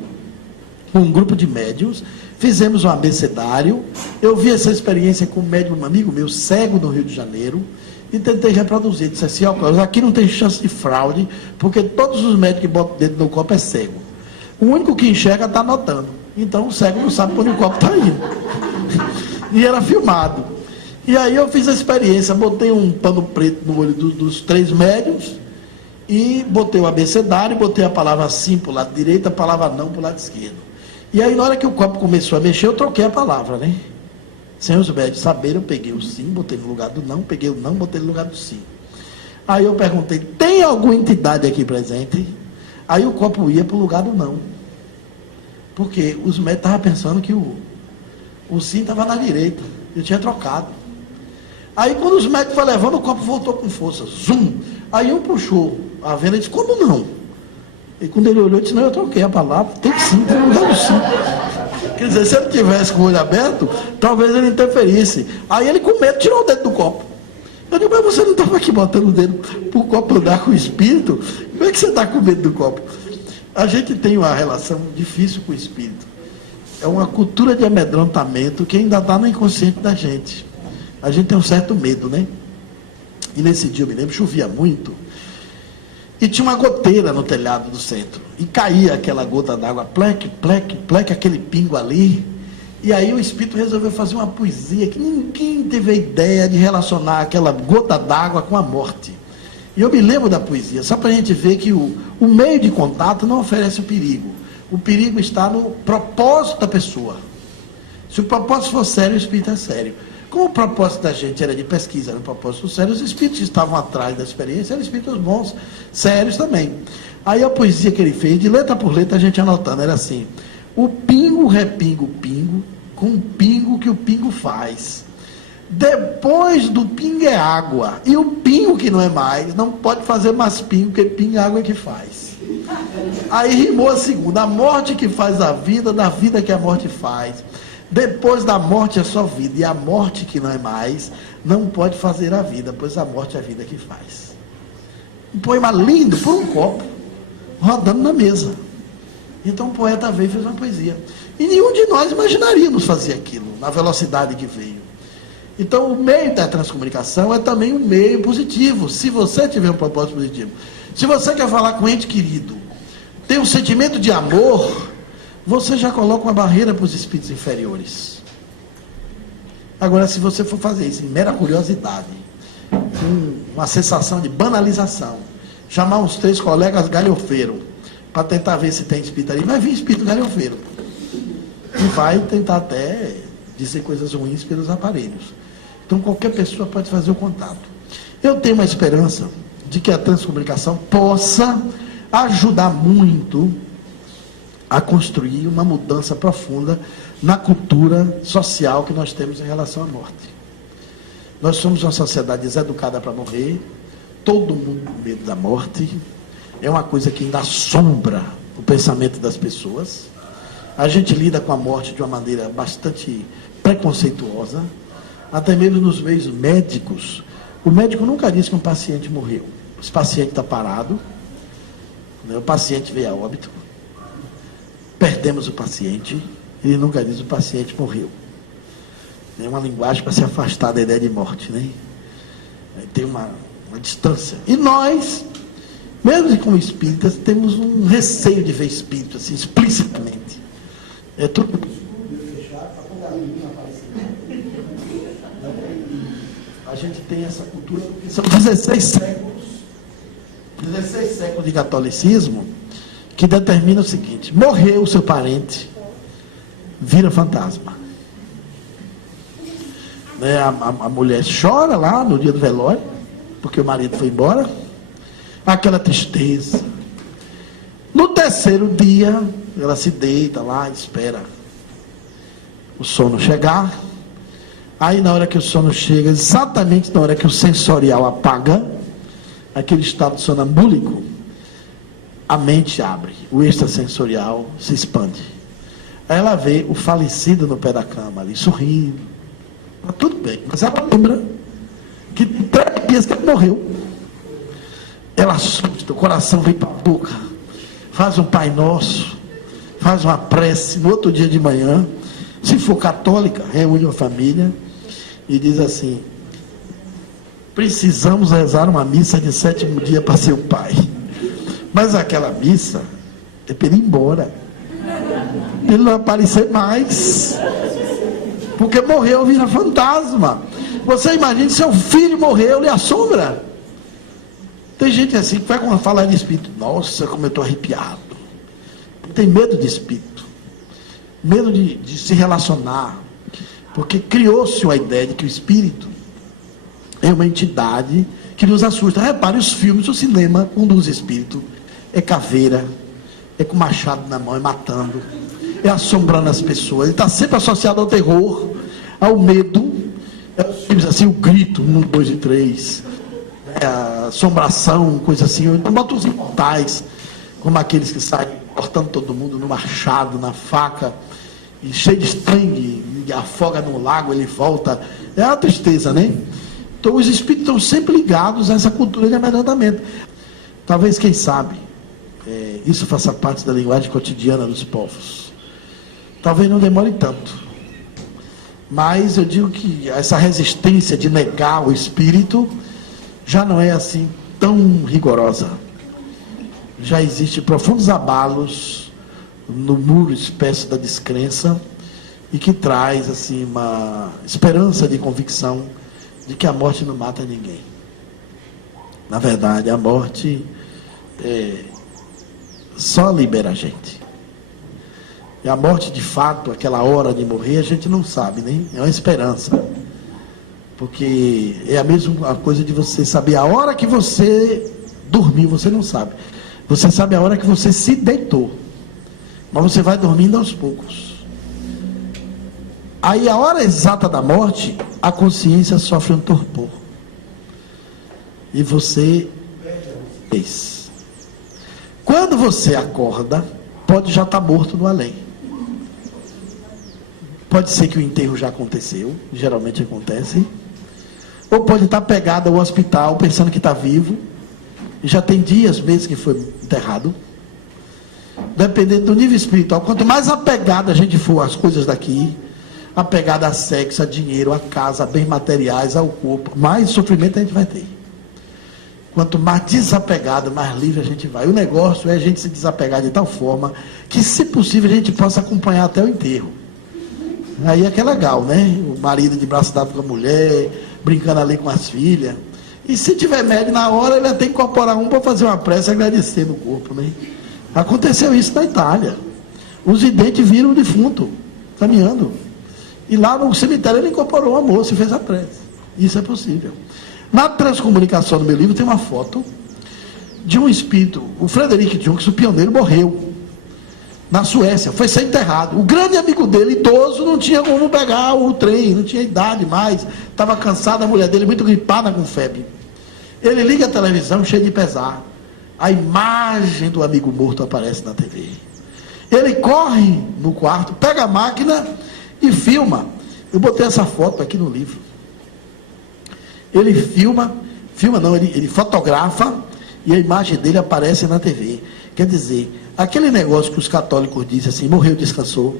com um grupo de médiuns. Fizemos um abecedário. Eu vi essa experiência com um médium, um amigo meu, cego do Rio de Janeiro, e tentei reproduzir. Disse assim, aqui não tem chance de fraude, porque todos os médicos que botam o dedo no copo é cego. O único que enxerga está anotando. Então o cego não sabe para onde o copo está indo. E era filmado. E aí eu fiz a experiência, botei um pano preto no olho dos 3 médiuns e botei o abecedário, botei a palavra sim para o lado direito, a palavra não para o lado esquerdo. E aí na hora que o copo começou a mexer, eu troquei a palavra, né? Sem os médios saberem, eu peguei o sim, botei no lugar do não, peguei o não, botei no lugar do sim. Aí eu perguntei, tem alguma entidade aqui presente? Aí o copo ia para o lugar do não. Porque os médicos estavam pensando que o sim estava na direita. Eu tinha trocado. Aí quando os médicos foram levando, o copo voltou com força. Zum! Aí um puxou a venda e disse, como não? E quando ele olhou, eu disse, não, eu troquei a palavra. Tem sim, tem lugar do sim. Quer dizer, se ele tivesse com o olho aberto, talvez ele interferisse. Aí ele com medo tirou o dedo do copo. Eu digo, mas você não estava aqui botando o dedo para o copo andar com o espírito? Como é que você está com medo do copo? A gente tem uma relação difícil com o espírito. É uma cultura de amedrontamento que ainda está no inconsciente da gente. A gente tem um certo medo, né? E nesse dia, eu me lembro, chovia muito. E tinha uma goteira no telhado do centro. E caía aquela gota d'água, pleque, pleque, pleque, aquele pingo ali. E aí o espírito resolveu fazer uma poesia que ninguém teve a ideia de relacionar aquela gota d'água com a morte. E eu me lembro da poesia, só para a gente ver que o meio de contato não oferece o perigo. O perigo está no propósito da pessoa. Se o propósito for sério, o espírito é sério. Como o propósito da gente era de pesquisa, era um propósito sério, os espíritos que estavam atrás da experiência eram espíritos bons, sérios também. Aí a poesia que ele fez, de letra por letra, a gente anotando, era assim: o pingo repinga o pingo, com o pingo que o pingo faz. Depois do pingo é água, e o pingo que não é mais, não pode fazer mais pingo, porque pingo é água que faz. Aí rimou a segunda: a morte que faz a vida, da vida que a morte faz. Depois da morte é só vida, e a morte que não é mais, não pode fazer a vida, pois a morte é a vida que faz. Um poema lindo, por um copo, rodando na mesa. Então o poeta veio e fez uma poesia. E nenhum de nós imaginaríamos fazer aquilo, na velocidade que veio. Então o meio da transcomunicação é também um meio positivo, se você tiver um propósito positivo. Se você quer falar com um ente querido, tem um sentimento de amor, você já coloca uma barreira para os espíritos inferiores. Agora, se você for fazer isso em mera curiosidade, com uma sensação de banalização, chamar uns 3 colegas galhofeiros, para tentar ver se tem espírito ali, vai vir espírito galhofeiro. E vai tentar até dizer coisas ruins pelos aparelhos. Então, qualquer pessoa pode fazer o contato. Eu tenho uma esperança de que a transcomunicação possa ajudar muito a construir uma mudança profunda na cultura social que nós temos em relação à morte. Nós somos uma sociedade deseducada para morrer, todo mundo com medo da morte, é uma coisa que ainda assombra o pensamento das pessoas. A gente lida com a morte de uma maneira bastante preconceituosa, até mesmo nos meios médicos. O médico nunca diz que um paciente morreu. Esse paciente está parado, né? O paciente veio a óbito, perdemos o paciente, ele nunca diz o paciente morreu. É uma linguagem para se afastar da ideia de morte, né? Tem uma distância. E nós, mesmo como espíritas, temos um receio de ver espírito assim, explicitamente. É tudo fechado para quando a menina aparecer. A gente tem essa cultura, são 16 séculos de catolicismo, que determina o seguinte: morreu o seu parente, vira fantasma. Né? A mulher chora lá no dia do velório, porque o marido foi embora, aquela tristeza. No terceiro dia, ela se deita lá, espera o sono chegar. Aí na hora que o sono chega, exatamente na hora que o sensorial apaga, aquele estado sonambúlico, a mente abre, o extrasensorial se expande. Aí ela vê o falecido no pé da cama ali, sorrindo. Está tudo bem, mas ela lembra que tem 3 dias que ele morreu. Ela assusta, o coração vem para a boca, faz um Pai Nosso, faz uma prece. No outro dia de manhã, se for católica, reúne a família e diz assim: precisamos rezar uma missa de 7º dia para seu pai. Mas aquela missa é para ele ir embora. Ele não vai aparecer mais. Porque morreu, vira fantasma. Você imagina, seu filho morreu, lhe assombra. Tem gente assim que vai falar de espírito. Nossa, como eu estou arrepiado. Tem medo de espírito. Medo de se relacionar. Porque criou-se uma ideia de que o espírito é uma entidade que nos assusta. Repare, os filmes, o cinema conduz espírito. É caveira, é com machado na mão, é matando, é assombrando as pessoas. Ele está sempre associado ao terror, ao medo. É os filmes assim, o grito, 1, 2 e 3. A assombração, coisa assim. Então bota os imortais, como aqueles que saem cortando todo mundo no machado, na faca, e cheio de sangue, e afoga no lago, ele volta. É uma tristeza, né? Então os espíritos estão sempre ligados a essa cultura de amedrontamento. Talvez, quem sabe, isso faça parte da linguagem cotidiana dos povos. Talvez não demore tanto. Mas eu digo que essa resistência de negar o espírito já não é assim tão rigorosa. Já existem profundos abalos no muro espécie da descrença e que traz assim uma esperança de convicção de que a morte não mata ninguém. Na verdade, a morte só libera a gente. E a morte, de fato, aquela hora de morrer, a gente não sabe, né? É uma esperança. Porque é a mesma coisa de você saber a hora que você dormiu, você não sabe. Você sabe a hora que você se deitou. Mas você vai dormindo aos poucos. Aí, a hora exata da morte, a consciência sofre um torpor. E você fez. Quando você acorda, pode já estar morto no além. Pode ser que o enterro já aconteceu, geralmente acontece. Ou pode estar pegado ao hospital, pensando que está vivo. E já tem dias, meses que foi enterrado. Dependendo do nível espiritual, quanto mais apegado a gente for às coisas daqui, apegado a sexo, a dinheiro, a casa, a bens materiais, ao corpo, mais sofrimento a gente vai ter. Quanto mais desapegado, mais livre a gente vai. O negócio é a gente se desapegar de tal forma que, se possível, a gente possa acompanhar até o enterro. Aí é que é legal, né? O marido de braço dado com a mulher, brincando ali com as filhas. E se tiver médio na hora, ele tem que incorporar um para fazer uma prece e agradecer no corpo, né? Aconteceu isso na Itália. Os videntes viram o defunto caminhando. E lá no cemitério ele incorporou uma moça e fez a prece. Isso é possível. Na transcomunicação do meu livro tem uma foto de um espírito. O Frederick Junks, o pioneiro, morreu na Suécia, foi ser enterrado. O grande amigo dele, idoso, não tinha como pegar o trem, não tinha idade mais, estava cansado, a mulher dele muito gripada com febre. Ele liga a televisão cheio de pesar. A imagem do amigo morto aparece na TV. Ele corre no quarto, pega a máquina e filma. Eu botei essa foto aqui no livro. Ele ele fotografa e a imagem dele aparece na TV. Quer dizer, aquele negócio que os católicos dizem assim, morreu, descansou,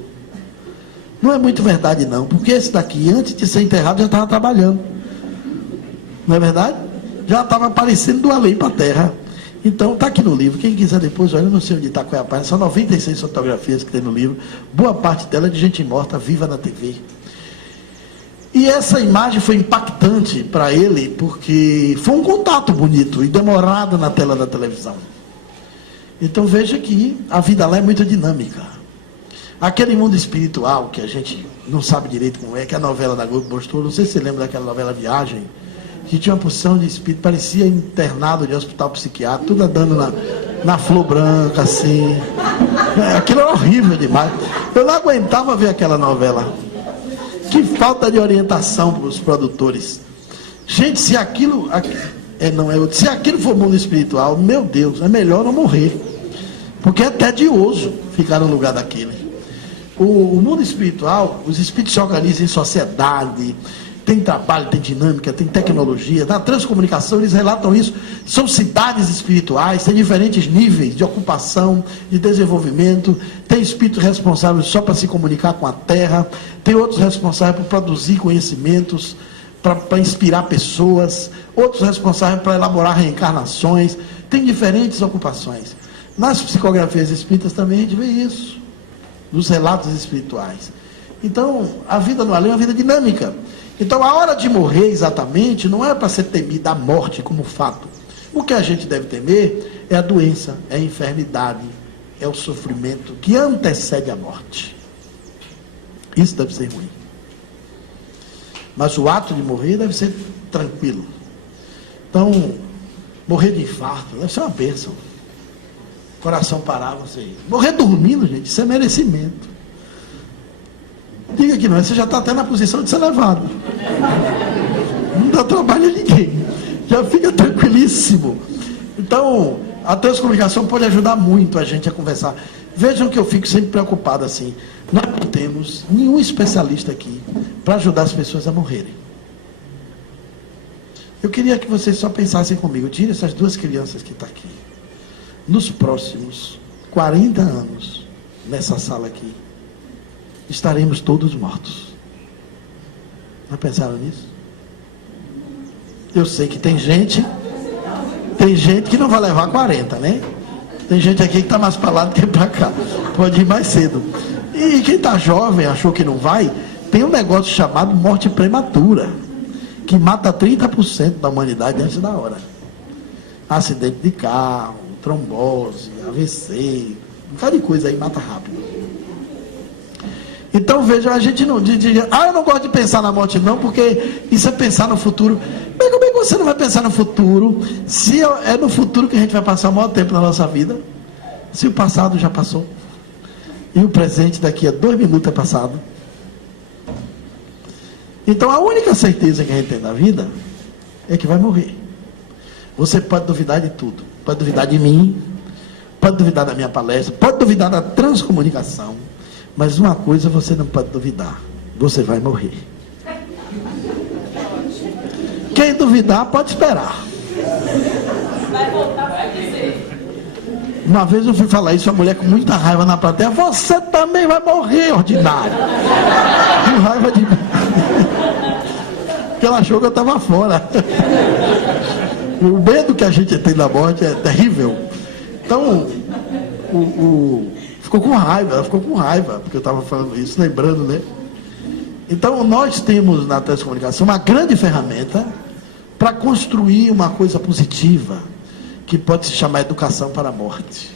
não é muito verdade não, porque esse daqui, antes de ser enterrado, já estava trabalhando. Não é verdade? Já estava aparecendo do além para a terra. Então, está aqui no livro. Quem quiser depois, olha, eu não sei onde está, qual é a página. São 96 fotografias que tem no livro. Boa parte dela é de gente morta, viva na TV. E essa imagem foi impactante para ele, porque foi um contato bonito e demorado na tela da televisão. Então, veja que a vida lá é muito dinâmica. Aquele mundo espiritual, que a gente não sabe direito como é, que a novela da Globo mostrou, não sei se você lembra daquela novela Viagem, que tinha uma porção de espírito, parecia internado de hospital psiquiátrico, tudo andando na flor branca, assim. Aquilo era horrível demais. Eu não aguentava ver aquela novela. Que falta de orientação para os produtores. Gente, se aquilo... se aquilo for mundo espiritual, meu Deus, é melhor não morrer. Porque é tedioso ficar no lugar daquele. O mundo espiritual, os espíritos se organizam em sociedade, tem trabalho, tem dinâmica, tem tecnologia. Na transcomunicação eles relatam isso. São cidades espirituais, tem diferentes níveis de ocupação, de desenvolvimento. Tem espíritos responsáveis só para se comunicar com a Terra. Tem outros responsáveis por produzir conhecimentos, para inspirar pessoas. Outros responsáveis para elaborar reencarnações. Tem diferentes ocupações. Nas psicografias espíritas também a gente vê isso. nos relatos espirituais. Então, a vida no além é uma vida dinâmica. Então, a hora de morrer, exatamente, não é para ser temida a morte como fato. O que a gente deve temer é a doença, é a enfermidade, é o sofrimento que antecede a morte. Isso deve ser ruim. Mas o ato de morrer deve ser tranquilo. Então, morrer de infarto deve ser uma bênção. Coração parar, você ir. Morrer dormindo, gente, isso é merecimento. Diga que não, você já está até na posição de ser levado. Não dá trabalho a ninguém. Já fica tranquilíssimo. Então, a transcomunicação pode ajudar muito a gente a conversar. Vejam que eu fico sempre preocupado assim. Nós não temos nenhum especialista aqui para ajudar as pessoas a morrerem. Eu queria que vocês só pensassem comigo. Tire essas duas crianças que estão aqui. Nos próximos 40 anos, nessa sala aqui, estaremos todos mortos. Já pensaram nisso? Eu sei que tem gente que não vai levar 40, né? Tem gente aqui que está mais para lá do que para cá. Pode ir mais cedo. E quem está jovem, achou que não vai, tem um negócio chamado morte prematura, que mata 30% da humanidade antes da hora. Acidente de carro, trombose, AVC, um bocado de coisa aí mata rápido. Então veja, a gente não diz, eu não gosto de pensar na morte não, porque isso é pensar no futuro. Mas como é que você não vai pensar no futuro, se é no futuro que a gente vai passar o maior tempo na nossa vida, se o passado já passou, e o presente daqui a 2 minutos é passado. Então a única certeza que a gente tem da vida é que vai morrer. Você pode duvidar de tudo, pode duvidar de mim, pode duvidar da minha palestra, pode duvidar da transcomunicação, mas uma coisa você não pode duvidar: você vai morrer. Quem duvidar pode esperar. Vai voltar para dizer. Uma vez eu fui falar isso, a mulher com muita raiva na plateia: você também vai morrer, ordinário. Com raiva de mim. Porque ela achou que eu estava fora. O medo que a gente tem da morte é terrível. Então, ficou com raiva, ela ficou com raiva, porque eu estava falando isso, lembrando, né? Então, nós temos na transcomunicação uma grande ferramenta para construir uma coisa positiva, que pode se chamar educação para a morte.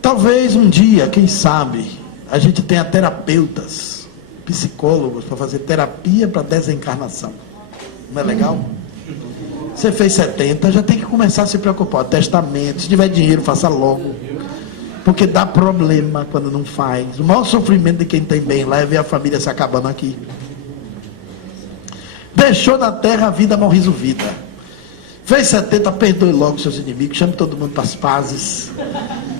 Talvez um dia, quem sabe, a gente tenha terapeutas, psicólogos, para fazer terapia para desencarnação. Não é legal? Você fez 70, já tem que começar a se preocupar. Testamento, se tiver dinheiro, faça logo. Porque dá problema quando não faz. O maior sofrimento de quem tem bem lá é ver a família se acabando aqui. Deixou na terra a vida mal resolvida. Fez 70, perdoe logo seus inimigos, chame todo mundo para as pazes.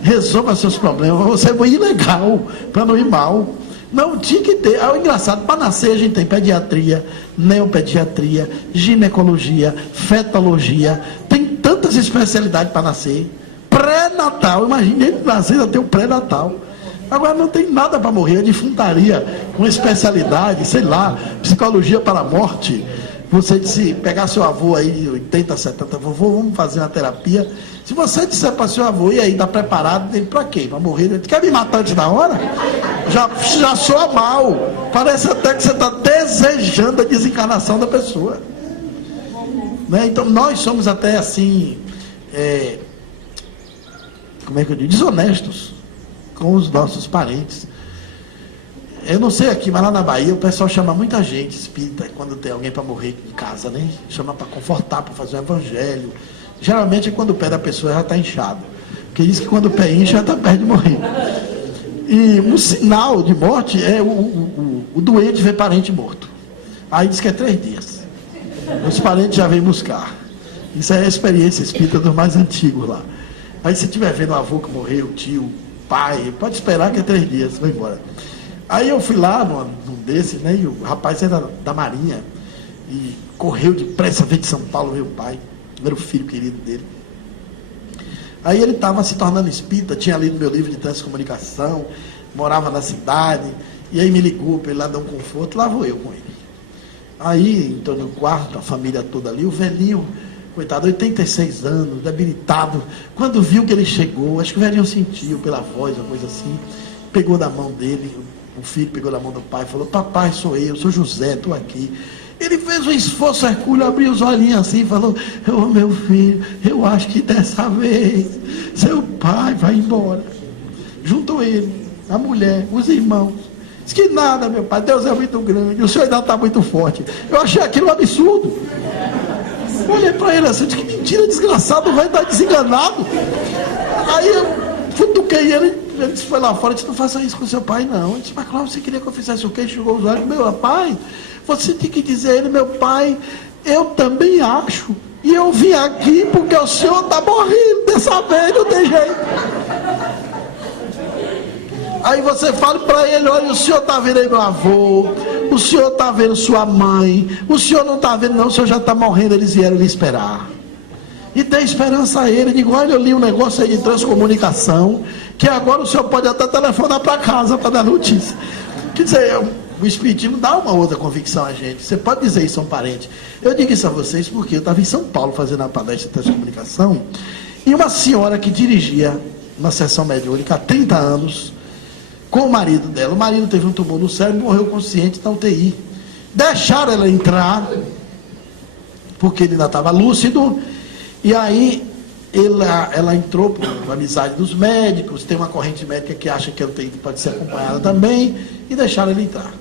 Resolva seus problemas. Você é ilegal para não ir mal. Não, tinha que ter. É o engraçado, para nascer a gente tem pediatria, neopediatria, ginecologia, fetologia. Tem tantas especialidades para nascer. Pré-natal, imagina ele nascer, já tem o pré-natal. Agora não tem nada para morrer, é defuntaria com especialidade, sei lá, psicologia para a morte. Você disse, pegar seu avô aí de 80, 70, vovô, vamos fazer uma terapia. Se você disser para seu avô, e aí, está preparado, para quê? Para morrer? Ele quer me matar antes da hora? Já soa mal. Parece até que você está desejando a desencarnação da pessoa. Né? Então, nós somos até assim, como é que eu digo? Desonestos com os nossos parentes. Eu não sei aqui, mas lá na Bahia o pessoal chama muita gente espírita quando tem alguém para morrer em casa, né? Chama para confortar, para fazer um evangelho. Geralmente é quando o pé da pessoa já está inchado. Porque diz que quando o pé incha já está perto de morrer. E um sinal de morte é o doente ver parente morto. Aí diz que é 3 dias. Os parentes já vêm buscar. Isso é a experiência espírita dos mais antigos lá. Aí se estiver vendo o avô que morreu, o tio, o pai, pode esperar que é 3 dias, vai embora. Aí eu fui lá num desses, né? E o rapaz era da Marinha. E correu depressa, veio de São Paulo, meu pai. Era o filho querido dele. Aí ele estava se tornando espírita, tinha lido meu livro de transcomunicação, morava na cidade, e aí me ligou para ele lá dar um conforto, lá vou eu com ele. Aí, entrou no quarto, a família toda ali, o velhinho, coitado, 86 anos, debilitado, quando viu que ele chegou, acho que o velhinho sentiu pela voz, uma coisa assim, pegou na mão dele, o filho pegou na mão do pai, falou: papai, sou eu, sou José, estou aqui. Ele fez um esforço hercúleo, abriu os olhinhos assim e falou: ô meu filho, eu acho que dessa vez seu pai vai embora. Juntou ele, a mulher, os irmãos. Diz que nada, meu pai, Deus é muito grande, o senhor ainda está muito forte. Eu achei aquilo um absurdo. Eu olhei para ele assim, disse: que mentira, desgraçado, vai estar desenganado. Aí eu futuquei ele, ele foi lá fora e disse: não faça isso com seu pai não. Ele disse: mas claro, você queria que eu fizesse o quê? Enxugou os olhos: meu pai, você tem que dizer a ele: meu pai, eu também acho, e eu vim aqui porque o senhor está morrendo, dessa vez não tem jeito. Aí você fala para ele: olha, o senhor está vendo aí meu avô, o senhor está vendo sua mãe, o senhor não está vendo não, o senhor já está morrendo, eles vieram lhe esperar. E tem esperança a ele. Digo: olha, eu li um negócio aí de transcomunicação, que agora o senhor pode até telefonar para casa para dar notícia. Quer dizer, o Espiritismo dá uma outra convicção a gente. Você pode dizer isso a um parente. Eu digo isso a vocês porque eu estava em São Paulo fazendo uma palestra de transcomunicação, e uma senhora que dirigia uma sessão mediúnica há 30 anos, com o marido dela. O marido teve um tumor no cérebro e morreu consciente na UTI. Deixaram ela entrar, porque ele ainda estava lúcido, e aí ela entrou por amizade dos médicos, tem uma corrente médica que acha que a UTI pode ser acompanhada também, e deixaram ele entrar.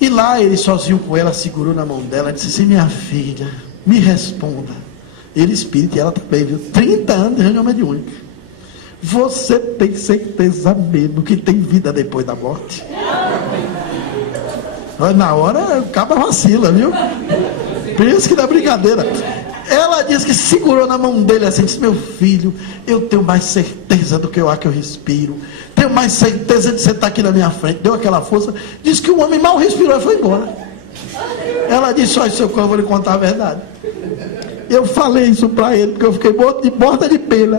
E lá ele sozinho com ela, segurou na mão dela, disse assim: minha filha, me responda. Ele espírita, e ela também, viu? 30 anos de reunião mediúnica. Você tem certeza mesmo que tem vida depois da morte? Na hora, acaba vacila, viu? Pensa que não é brincadeira. Ela disse que segurou na mão dele assim, disse: meu filho, eu tenho mais certeza do que o ar que eu respiro, tenho mais certeza de você estar aqui na minha frente. Deu aquela força, disse que o homem mal respirou e foi embora. Ela disse: olha, seu cão, eu vou lhe contar a verdade. Eu falei isso para ele, porque eu fiquei morto de borda de pena,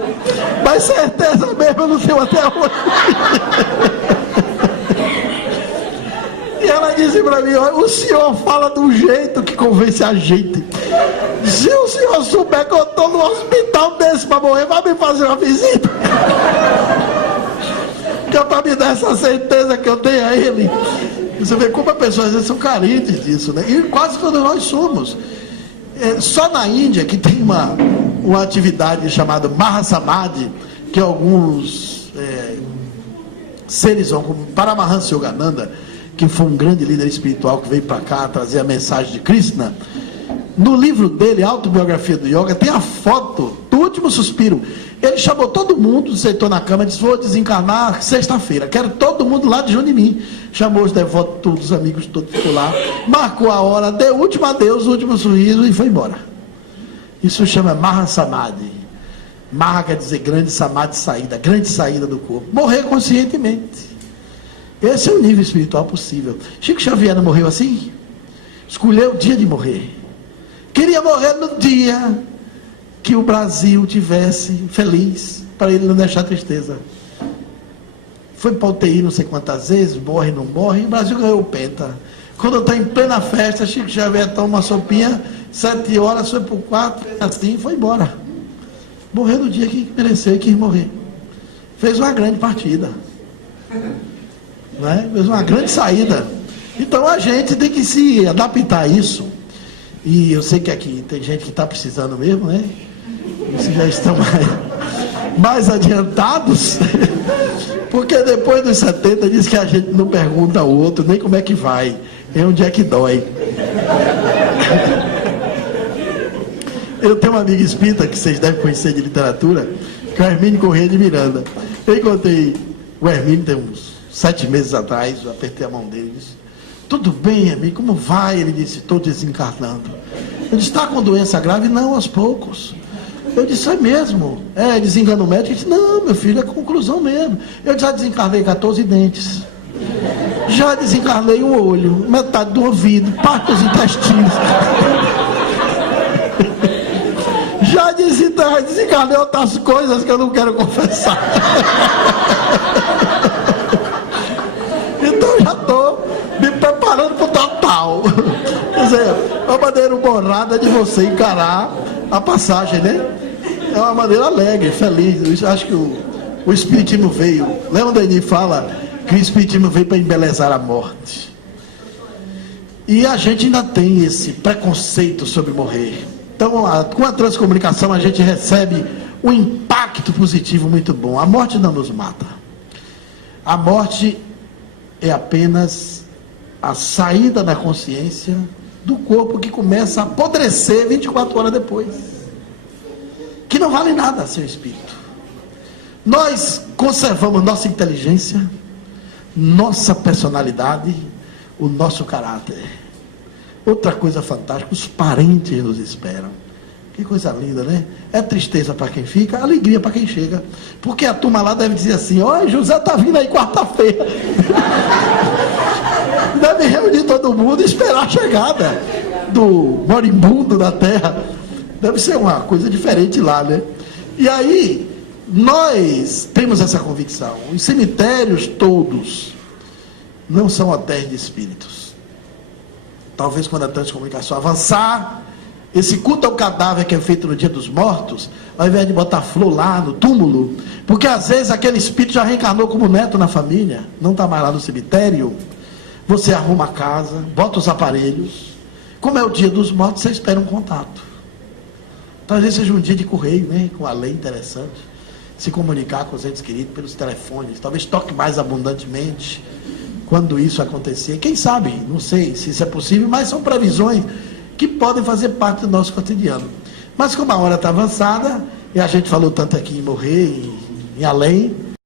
mas certeza mesmo eu não tenho até hoje. E ela disse para mim: olha, o senhor fala de um jeito que convence a gente. Se o senhor souber que eu estou no hospital desse para morrer, vai me fazer uma visita. Que é para me dar essa certeza que eu tenho a ele. Você vê como as pessoas às vezes são carentes disso, né? E quase todos nós somos. Só na Índia que tem uma atividade chamada Mahasamadhi, que alguns seres vão, como Paramahansa Yogananda, que foi um grande líder espiritual que veio para cá trazer a mensagem de Krishna. No livro dele, Autobiografia do Yoga, tem a foto do último suspiro. Ele chamou todo mundo, sentou na cama e disse: vou desencarnar sexta-feira, quero todo mundo lá de junto de mim. Chamou os devotos, todos os amigos, todos ficou lá, marcou a hora, deu o último adeus, o último sorriso e foi embora. Isso chama Mahasamadhi. Maha quer dizer grande, Samadhi, saída, grande saída do corpo. Morrer conscientemente. Esse é o nível espiritual possível. Chico Xavier não morreu assim? Escolheu o dia de morrer. Queria morrer no dia que o Brasil tivesse feliz, para ele não deixar tristeza. Foi para UTI não sei quantas vezes, morre, não morre, e o Brasil ganhou o penta. Quando está em plena festa, Chico Xavier toma uma sopinha, 7 horas, foi para o quarto, assim, foi embora. Morreu no dia que mereceu e quis morrer. Fez uma grande partida. Né? Fez uma grande saída. Então a gente tem que se adaptar a isso. E eu sei que aqui tem gente que está precisando mesmo, né? Vocês já estão mais adiantados. Porque depois dos 70 diz que a gente não pergunta ao outro nem como é que vai, é onde é que dói. Eu tenho uma amiga espírita que vocês devem conhecer de literatura, que é o Hermínio Corrêa de Miranda. Eu encontrei o Hermínio tem uns 7 meses atrás, eu apertei a mão dele e disse: tudo bem, Hermínio, como vai? Ele disse: estou desencarnando. Eu disse: está com doença grave? Não, aos poucos. Eu disse: é mesmo? Desengano médico? Ele disse: não, meu filho, é conclusão mesmo. Eu já desencarnei 14 dentes. Já desencarnei um olho, metade do ouvido, parte dos intestinos. Já desencarnei outras coisas que eu não quero confessar. Então já estou me preparando para o total. Quer dizer, é uma maneira borrada de você encarar a passagem, né? É uma maneira alegre, feliz. Eu acho que o O Espiritismo veio, Leon Denis fala que o Espiritismo veio para embelezar a morte. E a gente ainda tem esse preconceito sobre morrer. Então, com a transcomunicação, a gente recebe um impacto positivo muito bom. A morte não nos mata. A morte é apenas a saída da consciência do corpo que começa a apodrecer 24 horas depois. Que não vale nada, seu espírito. Nós conservamos nossa inteligência, nossa personalidade, o nosso caráter. Outra coisa fantástica, os parentes nos esperam. Que coisa linda, né? É tristeza para quem fica, alegria para quem chega. Porque a turma lá deve dizer assim: ó, José está vindo aí quarta-feira. Deve reunir todo mundo e esperar a chegada do moribundo da terra. Deve ser uma coisa diferente lá, né? E aí, nós temos essa convicção. Os cemitérios todos não são hotéis de espíritos. Talvez quando a transcomunicação avançar, esse culto ao cadáver que é feito no dia dos mortos, ao invés de botar flor lá no túmulo, porque às vezes aquele espírito já reencarnou como neto na família, não está mais lá no cemitério, você arruma a casa, bota os aparelhos, como é o dia dos mortos, você espera um contato. Talvez seja um dia de correio, né? Com a lei interessante, se comunicar com os entes queridos pelos telefones, talvez toque mais abundantemente quando isso acontecer. Quem sabe, não sei se isso é possível, mas são previsões que podem fazer parte do nosso cotidiano. Mas como a hora está avançada, e a gente falou tanto aqui em morrer, em além,